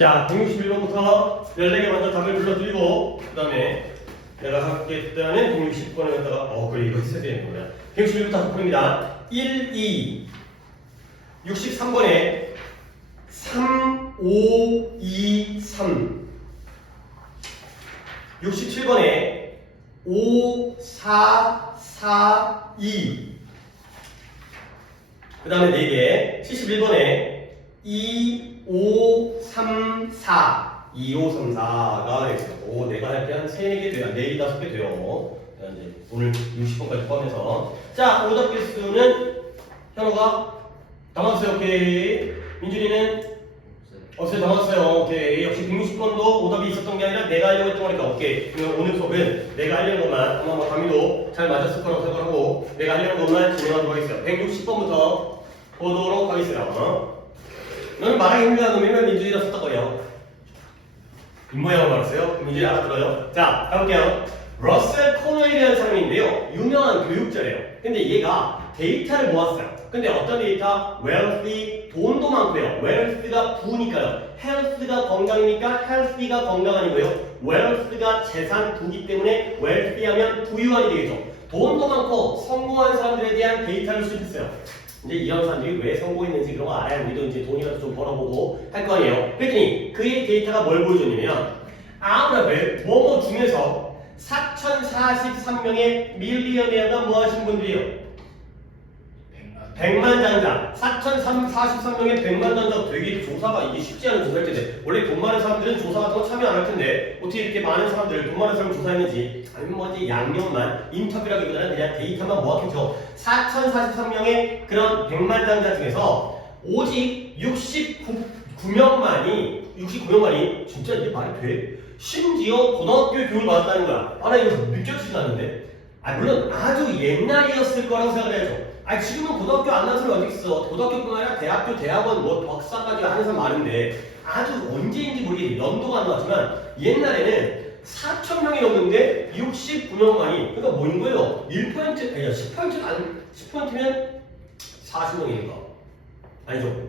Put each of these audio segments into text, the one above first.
자, 161번부터 14개 먼저 답을 불러드리고 그 다음에 내가 하겠다는 160번에 갖다가 그래 이거 했어야 되는 거야. 161부터 답 부릅니다. 1, 2 63번에 3, 5, 2, 3 67번에 5, 4, 4, 2 그 다음에 4개 71번에 2, 5, 3, 4 2, 5, 3, 4가 있어. 내가 할 때 한 3, 4개 돼요. 4개, 5개 돼요. 이제 오늘 60번까지 포함해서. 자, 오답 개수는 현호가 담았어요. 오케이. 민준이는 없어요. 담았어요. 오케이. 역시 160번도 오답이 있었던 게 아니라 내가 하려고 했던 거니까 오케이. 그럼 오늘 수업은 내가 하려는 것만 아마 뭐 담이도 잘 맞았을 거라고 생각하고 내가 하려는 것만 진행하도록 하겠습니다. 160번부터 보도록 하겠습니다. 너는 말하기 힘들다. 너 맨날 민준이라 썼다거려. 입모양을 말했어요. 민준이 알아들어요. 자, 가볼게요. 러셀 코너이라는 사람인데요. 유명한 교육자래요. 근데 얘가 데이터를 모았어요. 근데 어떤 데이터? wealthy, 돈도 많고요. wealth가 부니까요. health가 건강이니까 healthy가 건강 아니고요. wealth가 재산, 부기 때문에 wealthy 하면 부유한이 되겠죠. 돈도 많고 성공한 사람들에 대한 데이터를 수집했어요. 이제 이런 사람들이 왜 성공했는지 그런 거 알아야 우리도 이제 돈이라도 좀 벌어보고 할 거 아니에요. 그랬더니 그의 데이터가 뭘 보여줬냐면 아웃오브 뭐뭐 중에서 4,043명의 밀리언웨어가 뭐 하신 분들이요? 백만장자. 4,043명의 백만장자. 되게 조사가 이게 쉽지 않은 조사일 텐데 원래 돈 많은 사람들은 조사 같은 거 참여 안 할 텐데 어떻게 이렇게 많은 사람들, 돈 많은 사람을 조사했는지 아니면 뭐 이제 양념만 인터뷰라기보다는 그냥 데이터만 모았겠죠. 4,043명의 그런 백만장자 중에서 오직 69명만이 진짜 이게 말이 돼? 심지어 고등학교 교육을 받았다는 거야. 나 이거 믿겨지진 않는데. 물론 아주 옛날이었을 거라고 생각을 해야죠. 지금은 고등학교 안 나온 사람이 어디 있어. 고등학교뿐만 아니라 대학교, 대학원, 뭐 박사까지 하는 사람 많은데 아주 언제인지 모르겠는데 연도가 안 나왔지만 옛날에는 4,000명이 넘는데 69명만이 그러니까 뭐인 거예요? 1% 아니야 10%면 40명이니까 아니죠.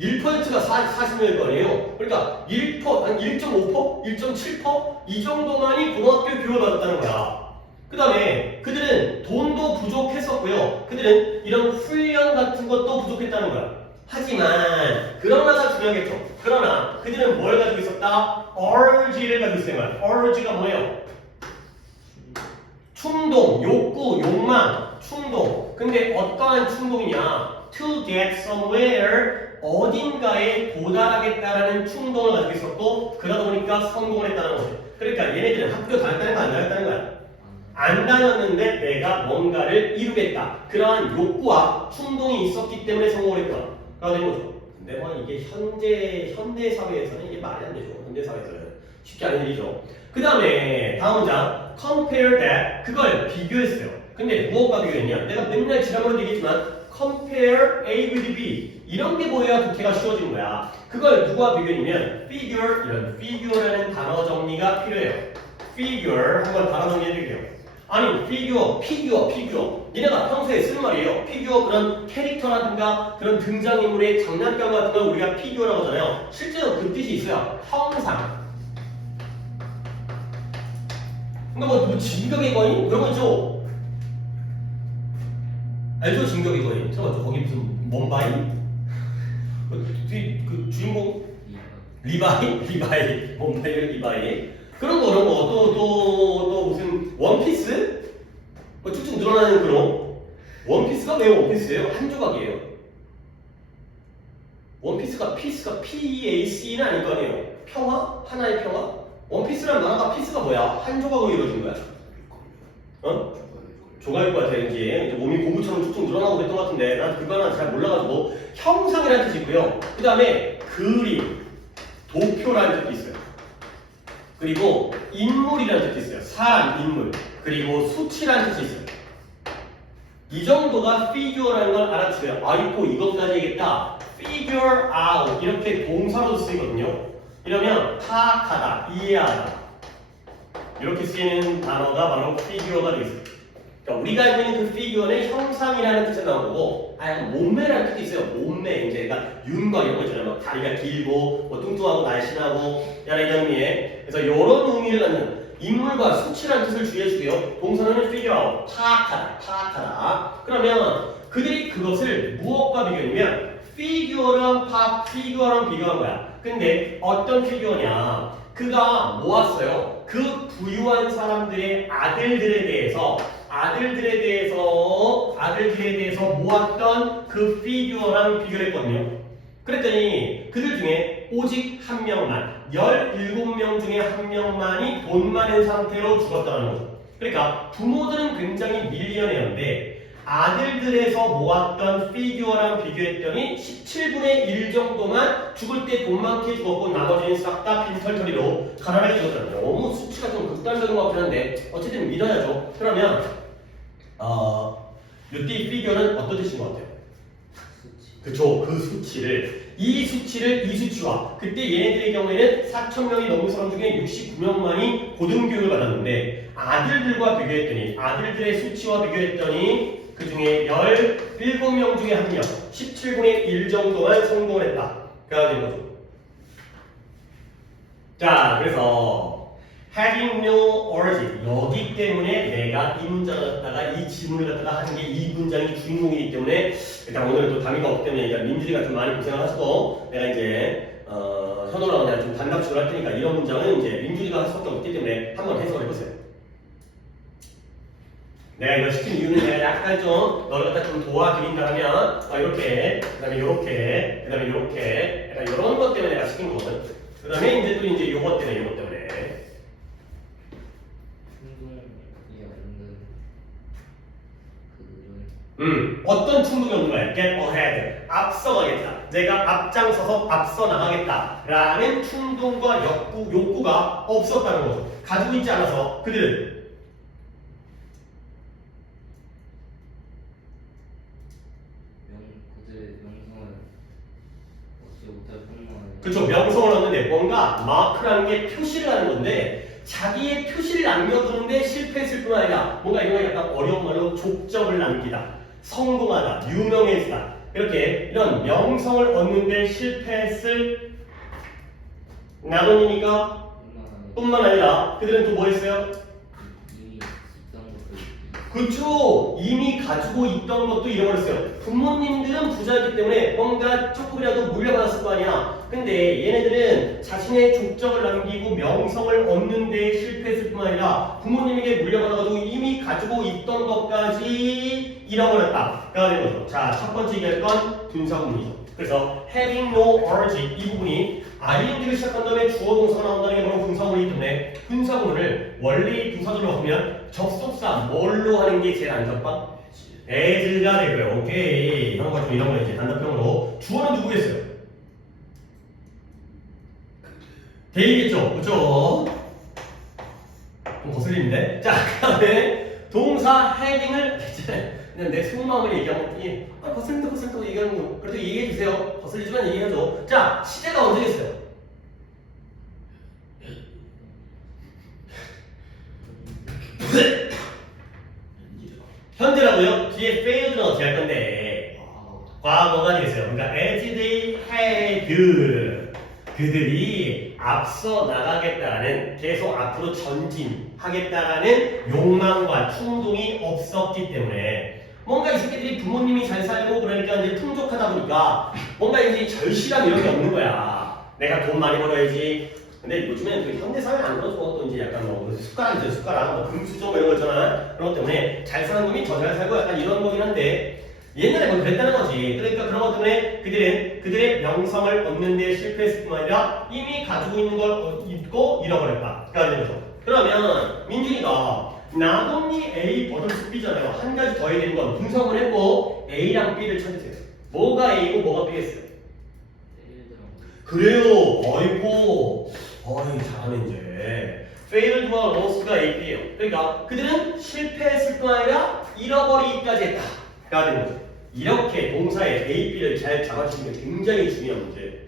1%가 40명일 거 아니에요. 그러니까 1%, 한 1.5%, 1.7% 이 정도만이 고등학교 교육을 받았다는 거야. 그 다음에 그들은 돈도 부족했었고요. 그들은 이런 훈련 같은 것도 부족했다는 거야. 하지만 그러나가 중요하겠죠. 그러나 그들은 뭘 가지고 있었다? urge를 가지고 있었던 거야. urge가 뭐예요? 충동, 욕구, 욕망, 충동. 근데 어떠한 충동이냐? to get somewhere 어딘가에 도달하겠다라는 충동을 가지고 있었고 그러다 보니까 성공을 했다는 거죠. 그러니까 얘네들은 학교 다녔다는 거 안 다녔다는 거야. 안 다녔는데 내가 뭔가를 이루겠다. 그러한 욕구와 충동이 있었기 때문에 성공을 했구나. 라고 되는 거죠. 근데 뭐 이게 현대 사회에서는 이게 말이 안 되죠. 현대 사회에서는 쉽지 않은 일이죠. 그 다음에 다음 문장 compare that 그걸 비교했어요. 근데 무엇과 비교했냐? 내가 맨날 지난번에도 얘기했지만 compare A with B 이런 게 보여야 독해가 쉬워지는 거야. 그걸 누구와 비교했냐면 figure 이런 figure라는 단어 정리가 필요해요. figure 한번 단어 정리해드릴게요. 아니 피규어 니네가 평소에 쓰는 말이에요. 피규어 그런 캐릭터라든가 그런 등장인물의 장난감 같은 걸 우리가 피규어라고 하잖아요. 실제로 그 뜻이 있어요. 형상. 그러니까 뭐 진격의 거인? 그런 거 있죠. 알죠? 진격의 거인. 잠깐만 거기 무슨 먼바이? 그 주인공 리바이 먼바이 리바이 그런 거 또 무슨 원피스? 쭉쭉 늘어나는 그런 원피스가 왜 원피스예요? 한 조각이에요. 원피스가 피스가 PAC는 아닐 거 아니에요. 평화? 하나의 평화? 원피스라는 만화가 피스가 뭐야? 한 조각으로 이루어진 거야. 조각일 것 같아. 이제 몸이 고무처럼 쭉쭉 늘어나고 그랬던 것 같은데 난 그거는 잘 몰라가지고 형상이라는 뜻이 있고요. 그 다음에 그림, 도표라는 뜻이 있어요. 그리고 인물이라는 뜻이 있어요. 사람, 인물. 그리고 수치라는 뜻이 있어요. 이 정도가 figure라는 걸 알아주세요. 또 이것까지 얘기했다. figure out 이렇게 동사로 쓰이거든요. 이러면 파악하다, 이해하다 이렇게 쓰이는 단어가 바로 figure가 되겠습니다. 그러니까 우리가 알고 있는 그 figure는 형상이라는 뜻에서 나온 거고, 몸매라는 뜻이 있어요. 몸매. 이제 그러니까 윤곽 이런 거 있잖아요. 막 다리가 길고, 뭐 뚱뚱하고 날씬하고, 이런 의미에. 그래서 이런 의미를 갖는 인물과 수치라는 뜻을 주의해 주고요. 동사는 figure, 파악하다. 그러면 그들이 그것을 무엇과 비교했냐면 figure랑 비교한 거야. 근데 어떤 figure냐? 그가 모았어요. 그 부유한 사람들의 아들들에 대해서 모았던 그 figure랑 비교를 했거든요. 그랬더니 그들 중에 오직 한 명만, 17명 중에 한 명만이 돈 많은 상태로 죽었다는 거죠. 그러니까 부모들은 굉장히 밀리언웨어인데 아들들에서 모았던 figure랑 비교했더니 17분의 1 정도만 죽을 때 돈 많게 죽었고 나머지는 싹 다 빈털터리로 가난하게 죽었다는 거예요. 너무 수치가 좀 극단적인 것 같긴 한데 어쨌든 믿어야죠. 그러면 이때 figure는 어떤 뜻인 것 같아요? 그쵸, 그 수치를 이 수치와 그때 얘네들의 경우에는 4,000명이 넘는 사람 중에 69명만이 고등교육을 받았는데 아들들과 비교했더니 아들들의 수치와 비교했더니 그 중에 17명 중에 한 명, 17분의 1 정도만 성공을 했다. 그래야 되는 거죠. 자, 그래서 having no origin 여기 때문에 내가 이 문장을 갖다가 이 질문을 갖다가 하는 게 이 문장이 주인공이기 때문에 일단 오늘은 또 단위가 없기 때문에 일단 민준이가 좀 많이 고생을 하시고 내가 이제 현호랑 내가 좀 단답식으로 할 테니까 이런 문장은 이제 민준이가 할 수밖에 없기 때문에 한번 해석을 해보세요. 내가 이걸 시킨 이유는 내가 약간 좀 너를 갖다 좀 도와드린다 하면 이렇게 그 다음에 이렇게 그 다음에 이렇게 약간 이런 것 때문에 내가 시킨 거거든. 그 다음에 이제 또 이제 요것 때문에 어떤 충동이 없는 거야? Get ahead. 앞서가겠다. 내가 앞장서서 앞서 나가겠다. 라는 충동과 욕구가 없었다는 거죠. 가지고 있지 않아서 그들은 그들의 명성을 얻지 못할 뿐만 아니라 그렇죠. 명성을 얻는데 뭔가 마크라는 게 표시를 하는 건데 자기의 표시를 남겨두는데 실패했을 뿐 아니라 뭔가 이런 거 약간 어려운 말로 족적을 남기다. 성공하다, 유명해지다 이렇게 이런 명성을 얻는데 실패했을 나돈이니까 뿐만 아니라 그들은 또 뭐 했어요? 이미 있던 것들 그쵸. 이미 가지고 있던 것도 잃어버렸어요. 부모님들은 부자였기 때문에 뭔가 조금이라도 물려받았을 거 아니야. 근데 얘네들은 자신의 족적을 남기고 명성을 얻는 데 실패했을 뿐만 아니라 부모님에게 물려받아가지고 이미 가지고 있던 것까지 잃어버렸다. 가 되는 거죠. 자, 첫 번째 얘기할 건 분사구문이죠. 그래서 having no origin 이 부분이 ing를 시작한 다음에 주어 동사가 나온다는 게 바로 분사구문이기 때문에 분사구문을 원리 분사절로 하면 접속사 뭘로 하는 게 제일 안전빵? as가 되고요. 오케이. 이런 거 좀 이런 거 이제 단답형으로 주어는 누구겠어요? 데이겠죠? 그쵸? 좀 거슬리는데? 자, 그 다음에 동사 having을 그냥 내 속마음을 얘기하면 거슬린다 얘기하는 거 그래도 얘기해주세요. 거슬리지만 얘기해줘. 자, 시제가 언제겠어요? 현재라고요? 뒤에 failed는 어떻게 할 건데? 과거가 되겠어요. 그러니까 as they had 그들이 앞서 나가겠다라는 계속 앞으로 전진하겠다라는 욕망과 충동이 없었기 때문에 뭔가 이 새끼들이 부모님이 잘 살고 그러니까 이제 풍족하다 보니까 뭔가 이제 절실함 이런 게 없는 거야. 내가 돈 많이 벌어야지. 근데 요즘에는 그 현대사회 안 그러죠. 또 이제 약간 뭐 숟가락, 뭐 금수저 이런 거 있잖아. 그런 것 때문에 잘 사는 놈이 더 잘 살고 약간 이런 거긴 한데 옛날에 뭐 그랬다는 거지. 그러니까 그런 것 때문에 그들의 명성을 얻는 데 실패했을 뿐만 아니라 이미 가지고 있는 걸 잊고 잃어버렸다. 그러니까 되는 거죠. 그러면 민준이가 not only A 버전스 B잖아요. 한 가지 더 해야 되는 건 분석을 했고 A랑 B를 찾으세요. 뭐가 A고 뭐가 B겠어요? 그래요. 어이구. 어이 잘하네 이제. failed와 lost가 A, B예요. 그러니까 그들은 실패했을 뿐 아니라 잃어버리기까지 했다. 가 되는 거죠. 이렇게 동사의 A, B를 잘 잡아주는 게 굉장히 중요한 문제.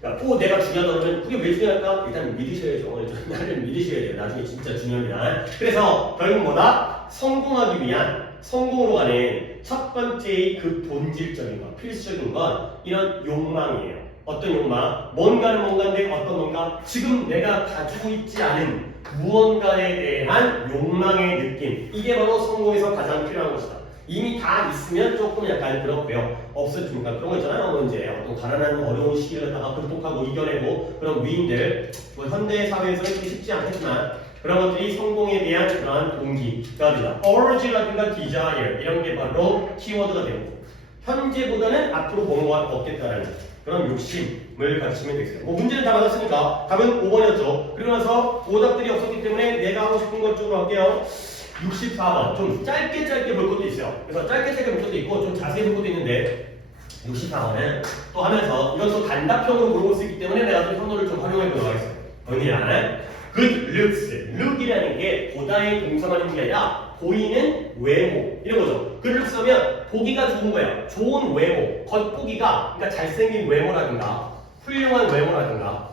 그러니까 내가 중요하다 그러면 그게 왜 중요할까? 일단 믿으셔야죠. 나를 믿으셔야 돼요. 나중에 진짜 중요합니다. 그래서 결국 뭐다? 내가 성공하기 위한 성공으로 가는 첫 번째의 그 본질적인 것, 필수적인 건 이런 욕망이에요. 어떤 욕망? 뭔가는 뭔가인데 어떤 뭔가 지금 내가 가지고 있지 않은 무언가에 대한 욕망의 느낌. 이게 바로 성공에서 가장 필요한 것이다. 이미 다 있으면 조금 약간 그렇고요. 없어지니까 그런 거 있잖아요. 뭐 이제 어떤 가난한 어려운 시기를 갖다가 극복하고 이겨내고 그런 위인들, 뭐 현대 사회에서는 그렇게 쉽지 않겠지만 그런 것들이 성공에 대한 그러한 동기가 된다. urge라든가 desire 이런 게 바로 키워드가 되고 현재보다는 앞으로 뭔가 없겠다라는 그런 욕심을 가지시면 되겠어요. 뭐 문제는 다 맞았으니까 답은 5번이었죠. 그리고 나서 오답들이 없었기 때문에 내가 하고 싶은 것 쪽으로 할게요. 64번 좀 짧게 볼 것도 있어요. 그래서 짧게 볼 것도 있고 좀 자세히 볼 것도 있는데 64번은 또 하면서 이것도 단답형으로 물어볼 수 있기 때문에 내가 좀 현호를 좀 활용해 보도록 하겠습니다. 언니랑 good looks, look이라는 게 보다의 동사만 있는 게 아니라 보이는 외모 이런 거죠. good looks 하면 보기가 좋은 거예요. 좋은 외모, 겉보기가 그러니까 잘생긴 외모라든가 훌륭한 외모라든가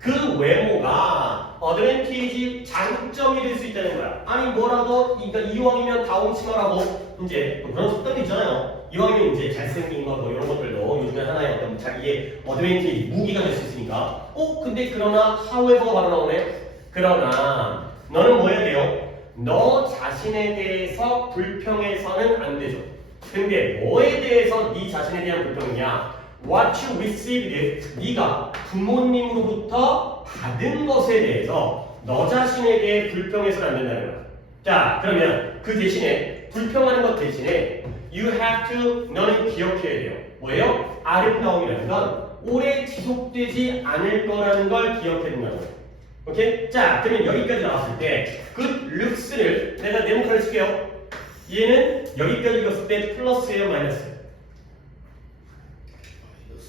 그 외모가 어드밴티지 장점이 될 수 있다는 거야. 아니 뭐라도 그러니까 이왕이면 다홍치마라고 이제 그런 속담이 있잖아요. 이왕이면 이제 잘생긴 거 뭐 이런 것들도 요즘에 하나의 어떤 자기의 어드밴티지 무기가 될 수 있으니까. 근데 그러나 however가 바로 나오네. 그러나 너는 뭐 해야 돼요? 너 자신에 대해서 불평해서는 안 되죠. 근데 뭐에 대해서 네 자신에 대한 불평이냐? What you received, 네가 부모님으로부터 받은 것에 대해서 너 자신에 대해 불평해서는 안 된다는 거야. 자, 그러면 그 대신에 불평하는 것 대신에 you have to 너는 기억해야 돼요. 뭐예요? 아름다움이라는 건 오래 지속되지 않을 거라는 걸 기억해야 된다는 거예요. 오케이? 자, 그러면 여기까지 나왔을 때 good looks를 내가 네모칸을 칠게요. 얘는 여기까지 읽었을 때 플러스예요, 마이너스예요?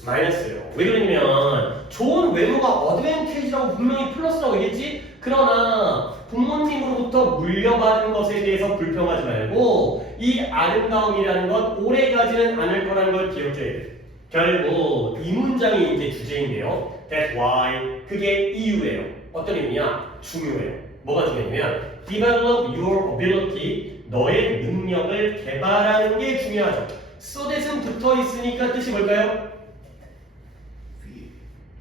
마이너스예요. 왜 그러냐면 좋은 외모가 어드밴티지라고 분명히 플러스라고 얘기했지. 그러나 부모님으로부터 물려받은 것에 대해서 불평하지 말고 이 아름다움이라는 건 오래가지는 않을 거라는 걸 기억해야 돼. 결국 이 문장이 이제 주제인데요. That's why 그게 이유예요. 어떤 의미냐? 중요해요. 뭐가 중요하냐면 develop your ability 너의 능력을 개발하는 게 중요하죠. so that은 붙어 있으니까 뜻이 뭘까요?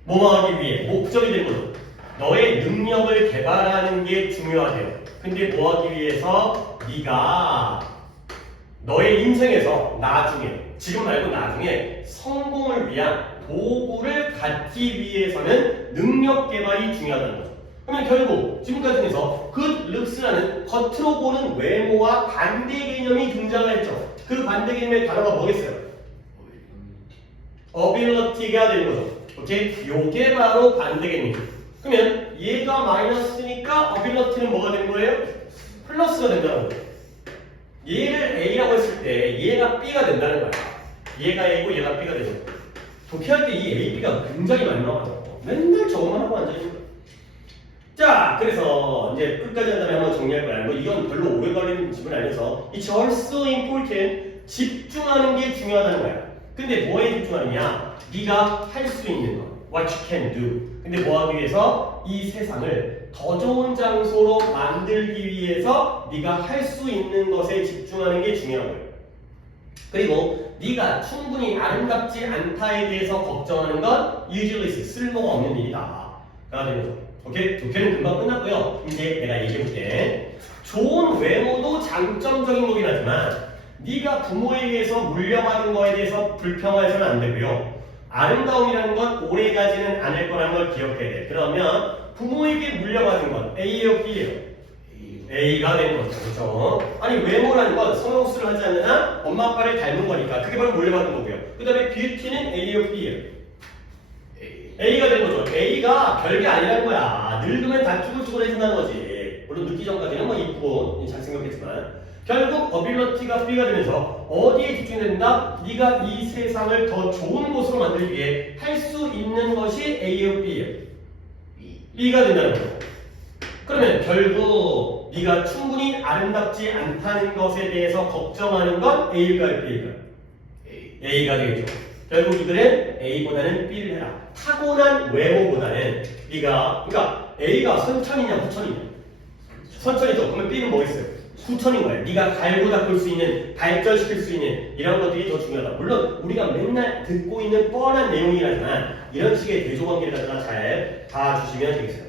뭐뭐 하기 위해 목적이 되는 거죠. 너의 능력을 개발하는 게 중요하대요. 근데 뭐 하기 위해서 네가 너의 인생에서 나중에 지금 말고 나중에 성공을 위한 도구를 갖기 위해서는 능력 개발이 중요하다는 거죠. 그러면 결국 지금까지 해서 good looks라는 겉으로 보는 외모와 반대 개념이 등장을 했죠. 그 반대 개념의 단어가 뭐겠어요? ability가 되는 거죠. 오케이? 요게 바로 반대 개념이죠. 그러면 얘가 마이너스니까 ability는 뭐가 되는 거예요? 플러스가 된다는 거예요. 얘를 A라고 했을 때 얘가 B가 된다는 거야. 얘가 A고 얘가 B가 되죠. 독해할 때 이 A, B가 굉장히 많이 나와요. 맨날 저거만 하고 앉아있는 거야. 자, 그래서 이제 끝까지 한 다음에 한번 정리할 거야. 뭐 이건 별로 오래 걸리는 질문 아니어서 It's also important. 집중하는 게 중요하다는 거야. 근데 뭐에 집중하느냐? 네가 할 수 있는 거. What you can do. 근데 뭐 하기 위해서? 이 세상을 더 좋은 장소로 만들기 위해서 네가 할 수 있는 것에 집중하는 게 중요한 거예요. 그리고 네가 충분히 아름답지 않다에 대해서 걱정하는 건 useless, 쓸모가 없는 일이다. 가 되는 거죠. 오케이? 독해는 금방 끝났고요. 이제 내가 얘기해볼게. 좋은 외모도 장점적인 거긴 하지만 네가 부모에 의해서 물려받은 거에 대해서 불평해서는 안 되고요. 아름다움이라는 건 오래가지는 않을 거라는 걸 기억해야 돼. 그러면 부모에게 물려받은 건 A예요, B예요? A가 되는 거죠. 그렇죠? 아니 외모라는 건 성형수술을 하지 않는 한 엄마 아빠를 닮은 거니까 그게 바로 물려받은 거고요. 그 다음에 뷰티는 A예요, B예요? A가 되는 거죠. A가 별게 아니라는 거야. 늙으면 다 쭈글쭈글해진다는 거지. 물론 늙기 전까지는 뭐 이쁘고 잘생겼겠지만 결국 어빌러티가 B가 되면서 어디에 집중된다? 네가 이 세상을 더 좋은 곳으로 만들기 위해 할 수 있는 것이 A예요, B예요? B가 된다는 거죠. 그러면 결국 네가 충분히 아름답지 않다는 것에 대해서 걱정하는 건 A일까요, B일까요? A가 되겠죠. 결국 이들은 A보다는 B를 해라. 타고난 외모보다는 네가 그러니까 A가 선천이냐 후천이냐? 선천이죠. 그러면 B는 뭐 있어요? 수천인 거야. 네가 갈고 닦을 수 있는, 발전시킬 수 있는 이런 것들이 더 중요하다. 물론 우리가 맨날 듣고 있는 뻔한 내용이라지만 이런 식의 대조관계를 갖다가 잘 봐주시면 되겠어요.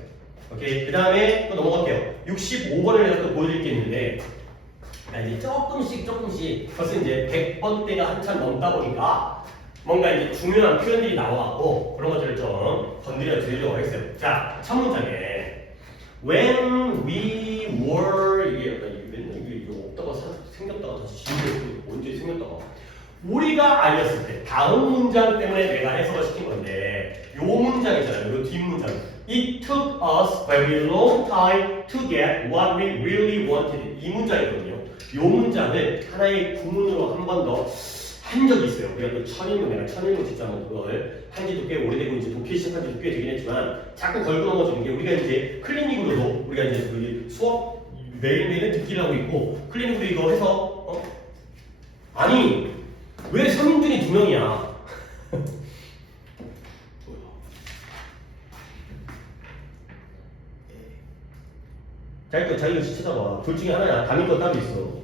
오케이. 그 다음에 또 넘어갈게요. 65번을 내가 또 보여드릴 게 있는데 이제 조금씩 벌써 이제 100번대가 한참 넘다 보니까 뭔가 이제 중요한 표현들이 나와갖고 그런 것들을 좀 건드려 드리려고 하겠어요. 자, 첫 문장에 When we were 이게 맨날 이게 없다가 생겼다가 다시 지우고 언제 생겼다가 우리가 알렸을 때 다음 문장 때문에 내가 해석을 시킨 건데 요 문장이잖아요. 요 뒷문장 It took us very long time to get what we really wanted. 이 문장이거든요. 요 문장을 하나의 구문으로 한 번 더 한 적이 있어요. 우리가 또 천일문, 내가 천일문 진짜 뭐 그걸 한 지도 꽤 오래되고 이제 독해 시작한 지도 꽤 되긴 했지만 자꾸 걸고 넘어지는 게 우리가 이제 클리닉으로도 우리가 이제 그 수업 매일매일 듣기를 하고 있고 클리닉으로 이거 해서 아니 왜 서민준이 2명이야? 자기가 찾아봐. 둘 중에 하나야. 담임 거 따로 있어.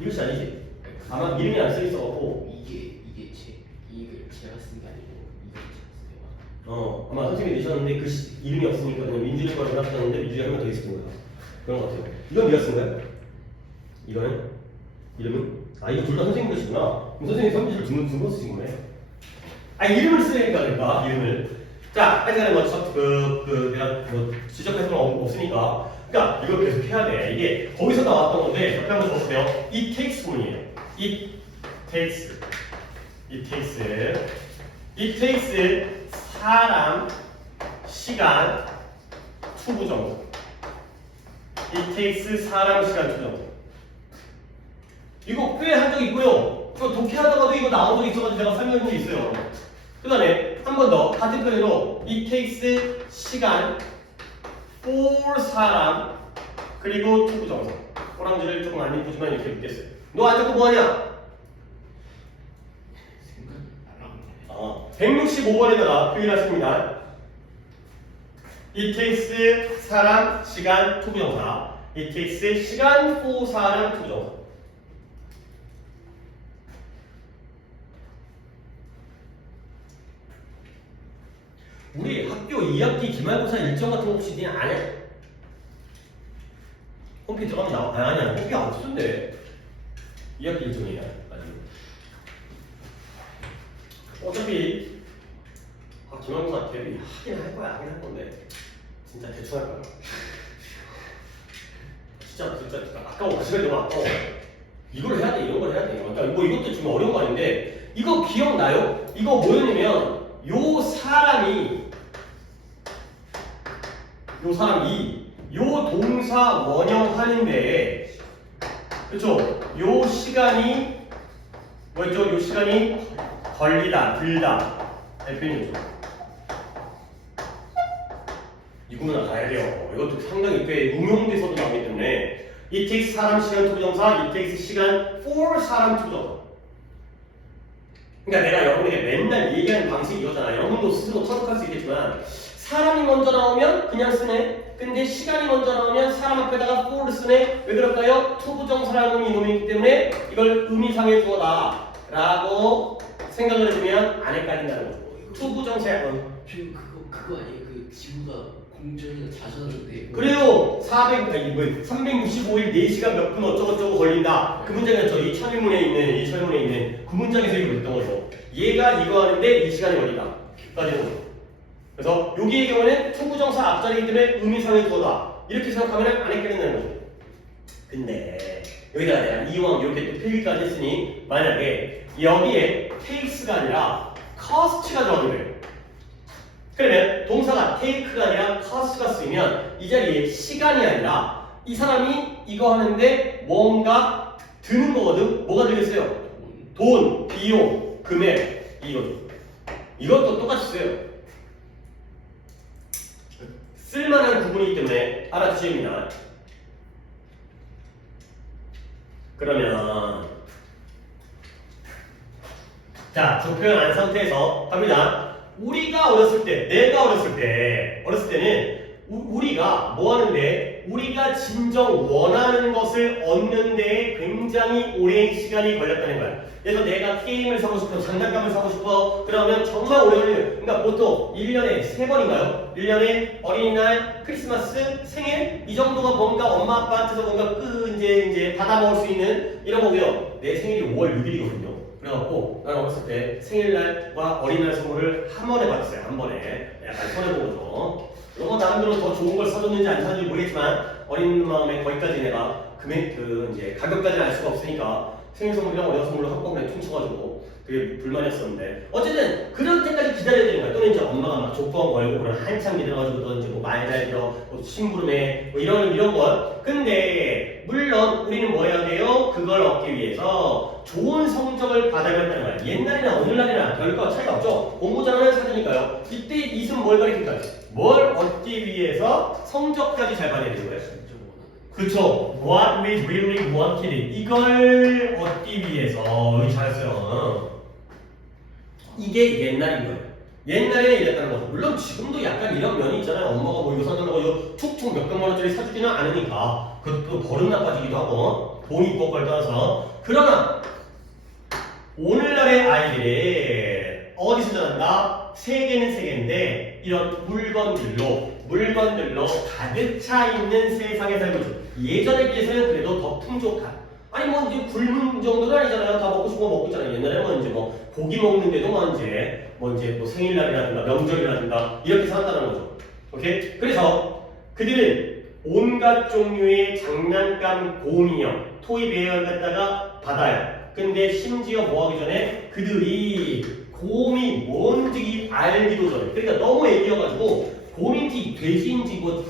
이것이 아니지? 아마 이름이 안 써있어갖고 이게 제가 쓴 게 아니고 이게 제가 쓴 아마 선생님이 내셨는데 이름이 없으니까 그냥 민준이 거라고 생각하는데 민준이 한 명 더 있을 거야. 그런 것 같아요. 이건 네가 쓴 거야? 이거는? 이름은? 아 이거 둘 다 선생님 것이구나. 그럼 선생님이 선민지를 두번 쓰신 거네. 아 이름을 쓰니까 그러니까 이름을. 자, 하여튼간에 내가 뭐 지적할 수는 없으니까. 그러니까 이걸 계속 해야 돼. 이게 거기서 나왔던 건데 옆에 한번 보세요. It takes 문이에요. It takes 사람, 시간, 투부 정도. It takes 사람, 시간, 투부 정도. 이거 꽤 한 적 있고요. 또 독해하다가도 이거 나온 적 있어가지고 내가 설명한 적이 있어요. 그 다음에 한 번 더 같은 표현으로 It takes 시간 for 사람 그리고 투부 정사. 호랑지를 조금 안 이쁘지만 이렇게 묶겠어요. 너 안 잡고 뭐하냐? 165번에다가 표현하십니다. It takes 사람, 시간, 투부 정사. It takes 시간 for 사람, 투부 정사. 우리 학교 2학기 기말고사 일정 같은 거 혹시 그냥 안 해? 홈페이지 들어가면 나와. 아니야. 홈페이지 안 쓰는데. 2학기 일정이야. 아직. 어차피 기말고사 대비 하긴 할 거야. 하긴 할 건데. 진짜 대충 할 거야. 진짜 아까워. 시간이 너무 아까워. 이걸 해야 돼. 이런 걸 해야 돼. 그러니까 뭐 이것도 좀 어려운 거 아닌데 이거 기억나요? 이거 뭐였냐면 요 사람이 요 동사 원형하는데 그쵸? 요 시간이 뭐였죠? 요 시간이 걸리다, 들다 대표님이죠. 이 구문 가야 돼요. 이것도 상당히 꽤 응용돼서도 나오기 때문에 it takes 사람, 시간, 투부정사, it takes 시간 for 사람, 투부정사. 그러니까 내가 여러분에게 맨날 얘기하는 방식이 이거잖아. 여러분도 스스로 터득할 수 있겠지만 사람이 먼저 나오면 그냥 쓰네. 근데 시간이 먼저 나오면 사람 앞에다가 for를 쓰네. 왜 그럴까요? 투부정사라는 이놈이기 때문에 이걸 의미상의 주어다 라고 생각을 해주면 안 헷갈린다는 거죠. 투부정사. 그거 아니에요? 그 지구가 공전이나 자전인데 그래요. 365일 4시간 몇 분 어쩌고저쩌고 걸린다. 그 문장이었죠. 이 천일문에 있는 그 문장에서 이거 했던 거죠. 얘가 이거 하는데 이 시간이 걸린다. 까지는 거죠. 그래서 여기의 경우는 투부정사 앞자리이기 때문에 의미상의 주어다. 이렇게 생각하면 안 헷갈린다는 거죠. 근데 여기다가 내가 이왕 이렇게 또 필기까지 했으니 만약에 여기에 takes가 아니라 cost가 들어가게 돼요. 그러면 동사가 take가 아니라 cost가 쓰이면 이 자리에 시간이 아니라 이 사람이 이거 하는데 뭔가 드는 거거든. 뭐가 들겠어요? 돈, 비용, 금액 이거죠. 이것도 똑같이 써요. 쓸만한 구분이기 때문에 알아주셔야 됩니다. 그러면 자, 조 표현 안 상태에서 갑니다. 우리가 어렸을 때, 내가 어렸을 때는 우리가 뭐 하는데, 우리가 진정 원하는 것을 얻는 데에 굉장히 오랜 시간이 걸렸다는 거야. 그래서 내가 게임을 사고 싶어, 장난감을 사고 싶어, 그러면 정말 오래 걸려요. 그러니까 보통 1년에 3번인가요? 1년에 어린이날, 크리스마스, 생일 이 정도가 뭔가 엄마 아빠한테서 뭔가 이제 받아 먹을 수 있는 이런 거고요. 내 생일이 5월 6일이거든요. 그래갖고 나는 어렸을 때 생일날과 어린이날 선물을 한 번에 받았어요. 한 번에. 약간 손해본 거죠. 이거 나름대로 더 좋은 걸 사줬는지 안 사줬는지 모르겠지만 어린 마음에 거기까지 내가 이제 가격까지는 알 수가 없으니까 생일 선물이랑 어린 선물로 한꺼번에 퉁쳐가지고 그게 불만이었었는데 어쨌든 그럴 때까지 기다려야 되는 거야. 또는 이제 엄마가 막 조건 걸고 그런 한참 기다려가지고 또 이제 뭐 말잘 들어, 뭐 심부름해, 뭐 이런 걸. 근데 물론 우리는 뭐 해야 돼요? 그걸 얻기 위해서 좋은 성적을 받아야겠다는 거야. 옛날이나 오늘날이나 별거 차이가 없죠. 공부 잘하는 사람이니까요. 이때 이승 뭘 가리킬까요? 뭘 얻기 위해서 성적까지 잘 받아야 되는 거예요. 그쵸. What we really wanted. 이걸 얻기 위해서. 여기 잘했어요. 이게 옛날인 거예요. 옛날에는 이랬다는 거죠. 물론 지금도 약간 이런 면이 있잖아요. 엄마가 뭐 이거 사달라고 이거 툭툭 몇백만 원짜리 사주지는 않으니까. 그것도 버릇 나빠지기도 하고. 돈이 있고 걸 떠나서. 그러나 오늘날의 아이들이 어디서 자란다? 세계는 세계인데 이런 물건들로 가득 차 있는 세상에 살고 있죠. 예전에 비해서는 그래도 더 풍족한. 아니 뭐 이제 굶은 정도는 아니잖아요. 다 먹고 싶은 거 먹고 있잖아요. 옛날에 뭐 이제 뭐 고기 먹는데도 뭐 이제 뭐 생일날이라든가 명절이라든가 이렇게 살았다는 거죠. 오케이? 그래서 그들은 온갖 종류의 장난감 고민형 토이베어를 갖다가 받아요. 근데 심지어 뭐 하기 전에 그들이 곰이 뭔지 알기도 전에, 그러니까 너무 애기여가지고 곰인지 돼지인지 뭐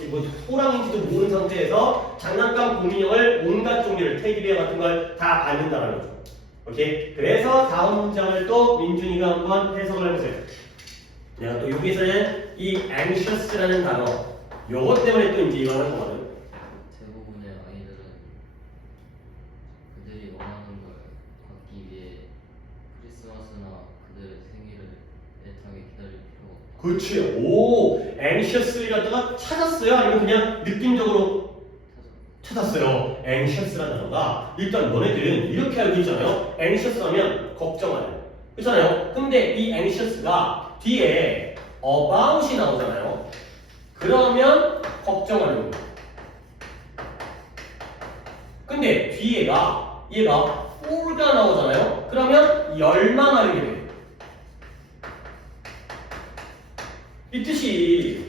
소랑인지도 모르는 상태에서 장난감 곰인형을 온갖 종류를 테디베어 같은 걸 다 받는다는 거죠. 오케이? 그래서 다음 문장을 또 민준이가 한번 해석을 해보세요. 내가 또 여기서는 이 anxious라는 단어 요것 때문에 또 이제 이거 하는 거거든. 대부분의 아이들은 그들이 원하는 걸 받기 위해 크리스마스나 그들의 생일을 애타게 기다릴 필요가 없다. 그렇지. 오, anxious를 갖다가 찾았어요? 아니면 그냥 느낌적으로 찾았어요. anxious라는 단어가 일단 너네들은 이렇게 알고 있잖아요. anxious 하면 걱정하는. 그렇잖아요. 근데 이 anxious가 뒤에 about이 나오잖아요. 그러면 걱정하는 거예요. 근데 뒤에가 얘가 for가 나오잖아요. 그러면 열망하는 게 돼요. 이 뜻이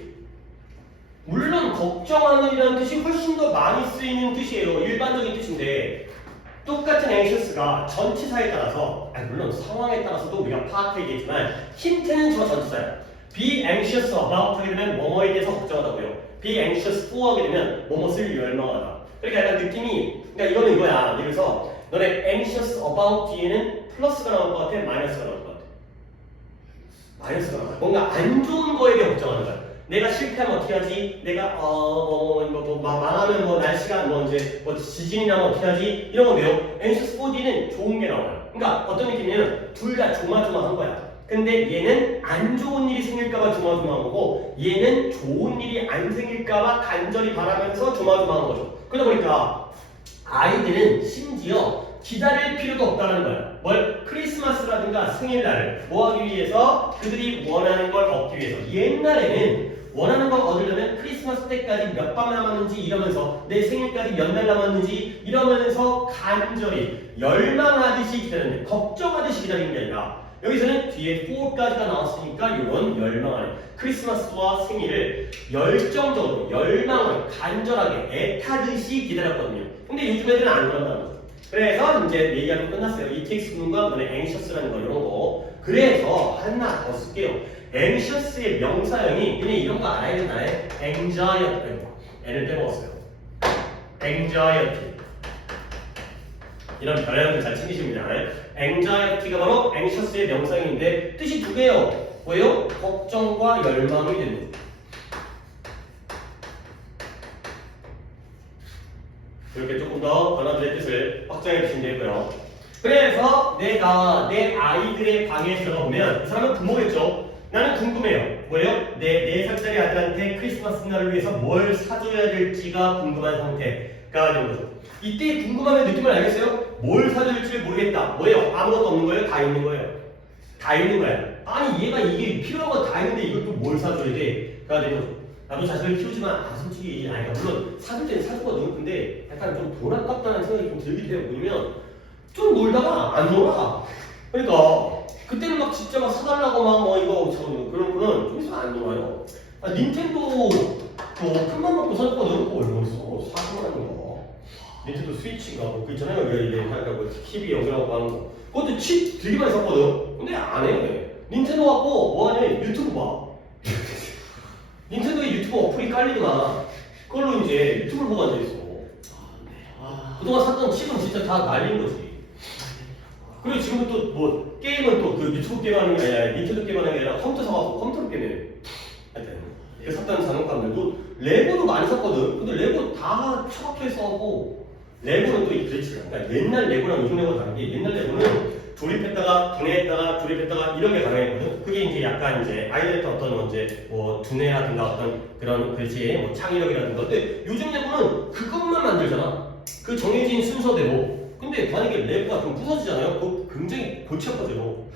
물론 걱정하는이라는 뜻이 훨씬 더 많이 쓰이는 뜻이에요. 일반적인 뜻인데 똑같은 anxious가 전치사에 따라서 물론 상황에 따라서도 우리가 파악해야겠지만 힌트는 저 전치사예요. Be anxious about 하게 되면 뭐뭐에 대해서 걱정하다고요. Be anxious for 하게 되면 뭐뭐을 열망하다. 그러니까 약간 느낌이 그러니까 이거는 이거야. 그래서 너네 anxious about 뒤에는 플러스가 나올 것 같아? 마이너스가 나올 것 같아? 마이너스가 나와요. 뭔가 안 좋은 거에 대해 걱정하는 거야. 내가 실패하면 어떻게 하지? 내가 망하면 뭐 날씨가 이제 지진이 나면 어떻게 하지? 이런 건데요. anxious 4D는 좋은 게 나와요. 그러니까 어떤 느낌이냐면 둘 다 조마조마한 거야. 근데 얘는 안 좋은 일이 생길까봐 조마조마한 거고 얘는 좋은 일이 안 생길까봐 간절히 바라면서 조마조마한 거죠. 그러다 보니까 아이들은 심지어 기다릴 필요도 없다는 거예요. 뭘? 크리스마스라든가 생일날을 뭐 하기 위해서? 그들이 원하는 걸 얻기 위해서. 옛날에는 원하는 걸 얻으려면 크리스마스 때까지 몇 밤 남았는지 이러면서 내 생일까지 몇 날 남았는지 이러면서 간절히 열망하듯이 기다리는데 걱정하듯이 기다리는 게 아니라 여기서는 뒤에 4까지가 나왔으니까 이건 열망하는 크리스마스와 생일을 열정적으로 열망을 간절하게 애타듯이 기다렸거든요. 근데 요즘 애들은 안 그런다는 거죠. 그래서 이제 얘기하고 끝났어요. 이 텍스트 부분과 그다음에 anxious라는 거 이런 거. 그래서 하나 더 쓸게요. anxious의 명사형이 그냥 이런 거 알아야 되나요? anxiety. N을 빼먹었어요. anxiety. 이런 별명들 잘 챙기시면 돼요. anxiety가 바로 anxious의 명사형인데 뜻이 두 개예요. 뭐예요? 걱정과 열망이 되는. 이렇게 조금 더 단어들의 뜻을 확장해 주시면 되고요. 그래서 내가 내 아이들의 방에 들어가 보면 이 사람은 부모겠죠. 나는 궁금해요. 뭐예요? 내 4살짜리 아들한테 크리스마스 날을 위해서 뭘 사줘야 될지가 궁금한 상태가 되는 거죠. 이때 궁금함의 느낌을 알겠어요? 뭘 사줘야 될지 모르겠다. 뭐예요? 아무것도 없는 거예요? 다 있는 거예요? 다 있는 거야. 아니 얘가 이게 필요한 거 다 있는데 이걸 또 뭘 사줘야 돼? 가 되는 거죠. 나도 자식을 키우지만 솔직히 아니 물론 사줄 때는 사주거든. 근데 약간 좀 돈 아깝다는 생각이 좀 들기도 해요. 뭐냐면 좀 놀다가 안 놀아. 그러니까 그때는 막 진짜 막 사달라고 막 뭐 이거 저거 그런 거는 좀 있으면 안 놀아요. 아, 닌텐도 큰맘 먹고 샀거든. 그거 얼마 있어? 40만 원인가. 닌텐도 스위치가 뭐 그 있잖아요. 이게 하니까 뭐 TV 연결하고 하는 거. 그것도 칩 되게 많이 샀거든. 근데 안 해. 닌텐도 갖고 뭐 하냐? 유튜브 봐. 닌텐도에 유튜브 어플이 깔리더만 그걸로 이제 유튜브를 보고 앉아있어. 그동안 샀던 칩은 진짜 다 날린 거지. 그리고 지금 또 뭐 게임은 또 그 유튜브 게임 하는 게 아니라 닌텐도 게임 하는 게 아니라 컴퓨터 사갖고 컴퓨터로 게임해. 하여튼 그래서 샀다는 장난감들도 레고도 많이 샀거든. 근데 레고 다 처박혀 있어갖고 레고는 또 그렇지. 그러니까 옛날 레고랑 요즘 레고는 다른 게 옛날 레고는 조립했다가 분해했다가 조립했다가 이런 게 가능했거든. 그게 이제 약간 이제 아이들한테 어떤 이제 뭐 두뇌라든가 어떤 그런 그렇지 뭐 창의력이라든가. 근데 요즘 레고는 그것만 만들잖아. 그 정해진 순서대로. 근데 만약에 레고가 좀 부서지잖아요. 그거 굉장히 골치 아파져요.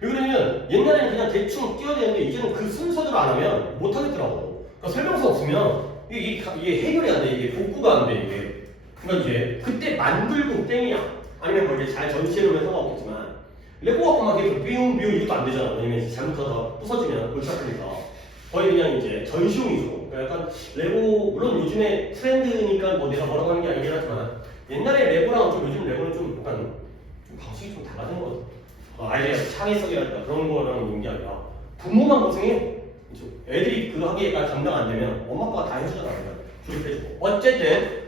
왜 그러냐면 옛날에는 그냥 대충 끼워대는데 이제는 그 순서대로 안 하면 못 하겠더라고. 그러니까 설명서 없으면 이게 해결이 안 돼. 이게 복구가 안 돼. 이게. 그러니까 이제 그때 만들고 땡이야. 아니면 뭐 이제 잘 전시해놓으면 상관없겠지만 레고 갖고 막 이렇게 삐용 이것도 안 되잖아. 왜냐면 잘못하다 부서지면 골치 아프니까 거의 그냥 이제 전시용이죠. 그러니까 약간 레고 물론 요즘에 트렌드니까 뭐 내가 뭐라고 하는 게 아니긴 하지만 옛날에 레고랑 좀 요즘 레고는 좀 약간 좀 방식이 좀 달라진 것 같아. 아이의 창의성이랄까 그런 거랑 있는 게 아니라 부모만 고생해. 애들이 그 하기가 감당 안 되면 엄마 아빠가 다 해주잖아. 조립해주고. 어쨌든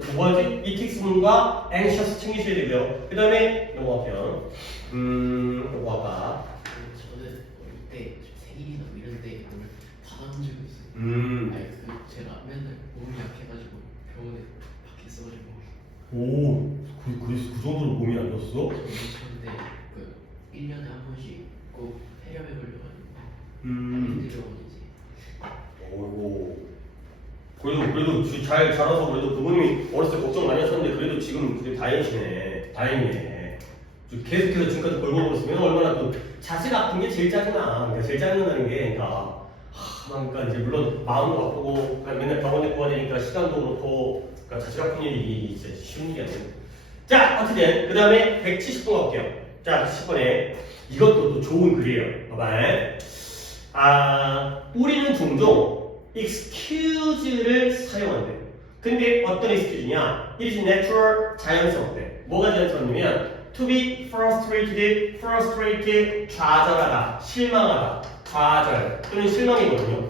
두 번째 이틱스문과 anxious 챙기셔야 되고요. 그 다음에 영어편. 요거 아까. 저는 어릴 때 생일이나 뭐 이런 때 오늘 받아본 적이 있어요. 아니 제가 맨날 몸이 약해가지고 병원에 밖에 있어가지고. 오, 그래서 그 정도로 몸이 안 좋았어? 근데 그 1년에 한 번씩 꼭 폐렴에 걸려가지고 힘들어오는지. 어이구. 그래도 잘 자라서 그래도 부모님이 어렸을 때 걱정 많이 하셨는데 그래도 지금 그게 다행이네. 계속해서 지금까지 걸고 있으면 얼마나 또 자식 아픈 게 제일 짜증나. 그러니까 제일 짜증나는 게 그러니까 이제 물론 마음도 아프고 그러니까 맨날 병원에 구워야 되니까 시간도 그렇고 그러니까 자식 아픈 일이 진짜 쉬운 일이 아니에요. 자 어쨌든 그 다음에 170번 갈게요. 자 170번에 이것도 또 좋은 글이에요. 봐봐. 우리는 종종 excuse를 사용한대. 근데 어떤 excuse냐? It is natural, 자연스럽대. 뭐가 자연스럽냐면 to be frustrated, 좌절하다, 실망하다, 좌절 또는 실망이거든요.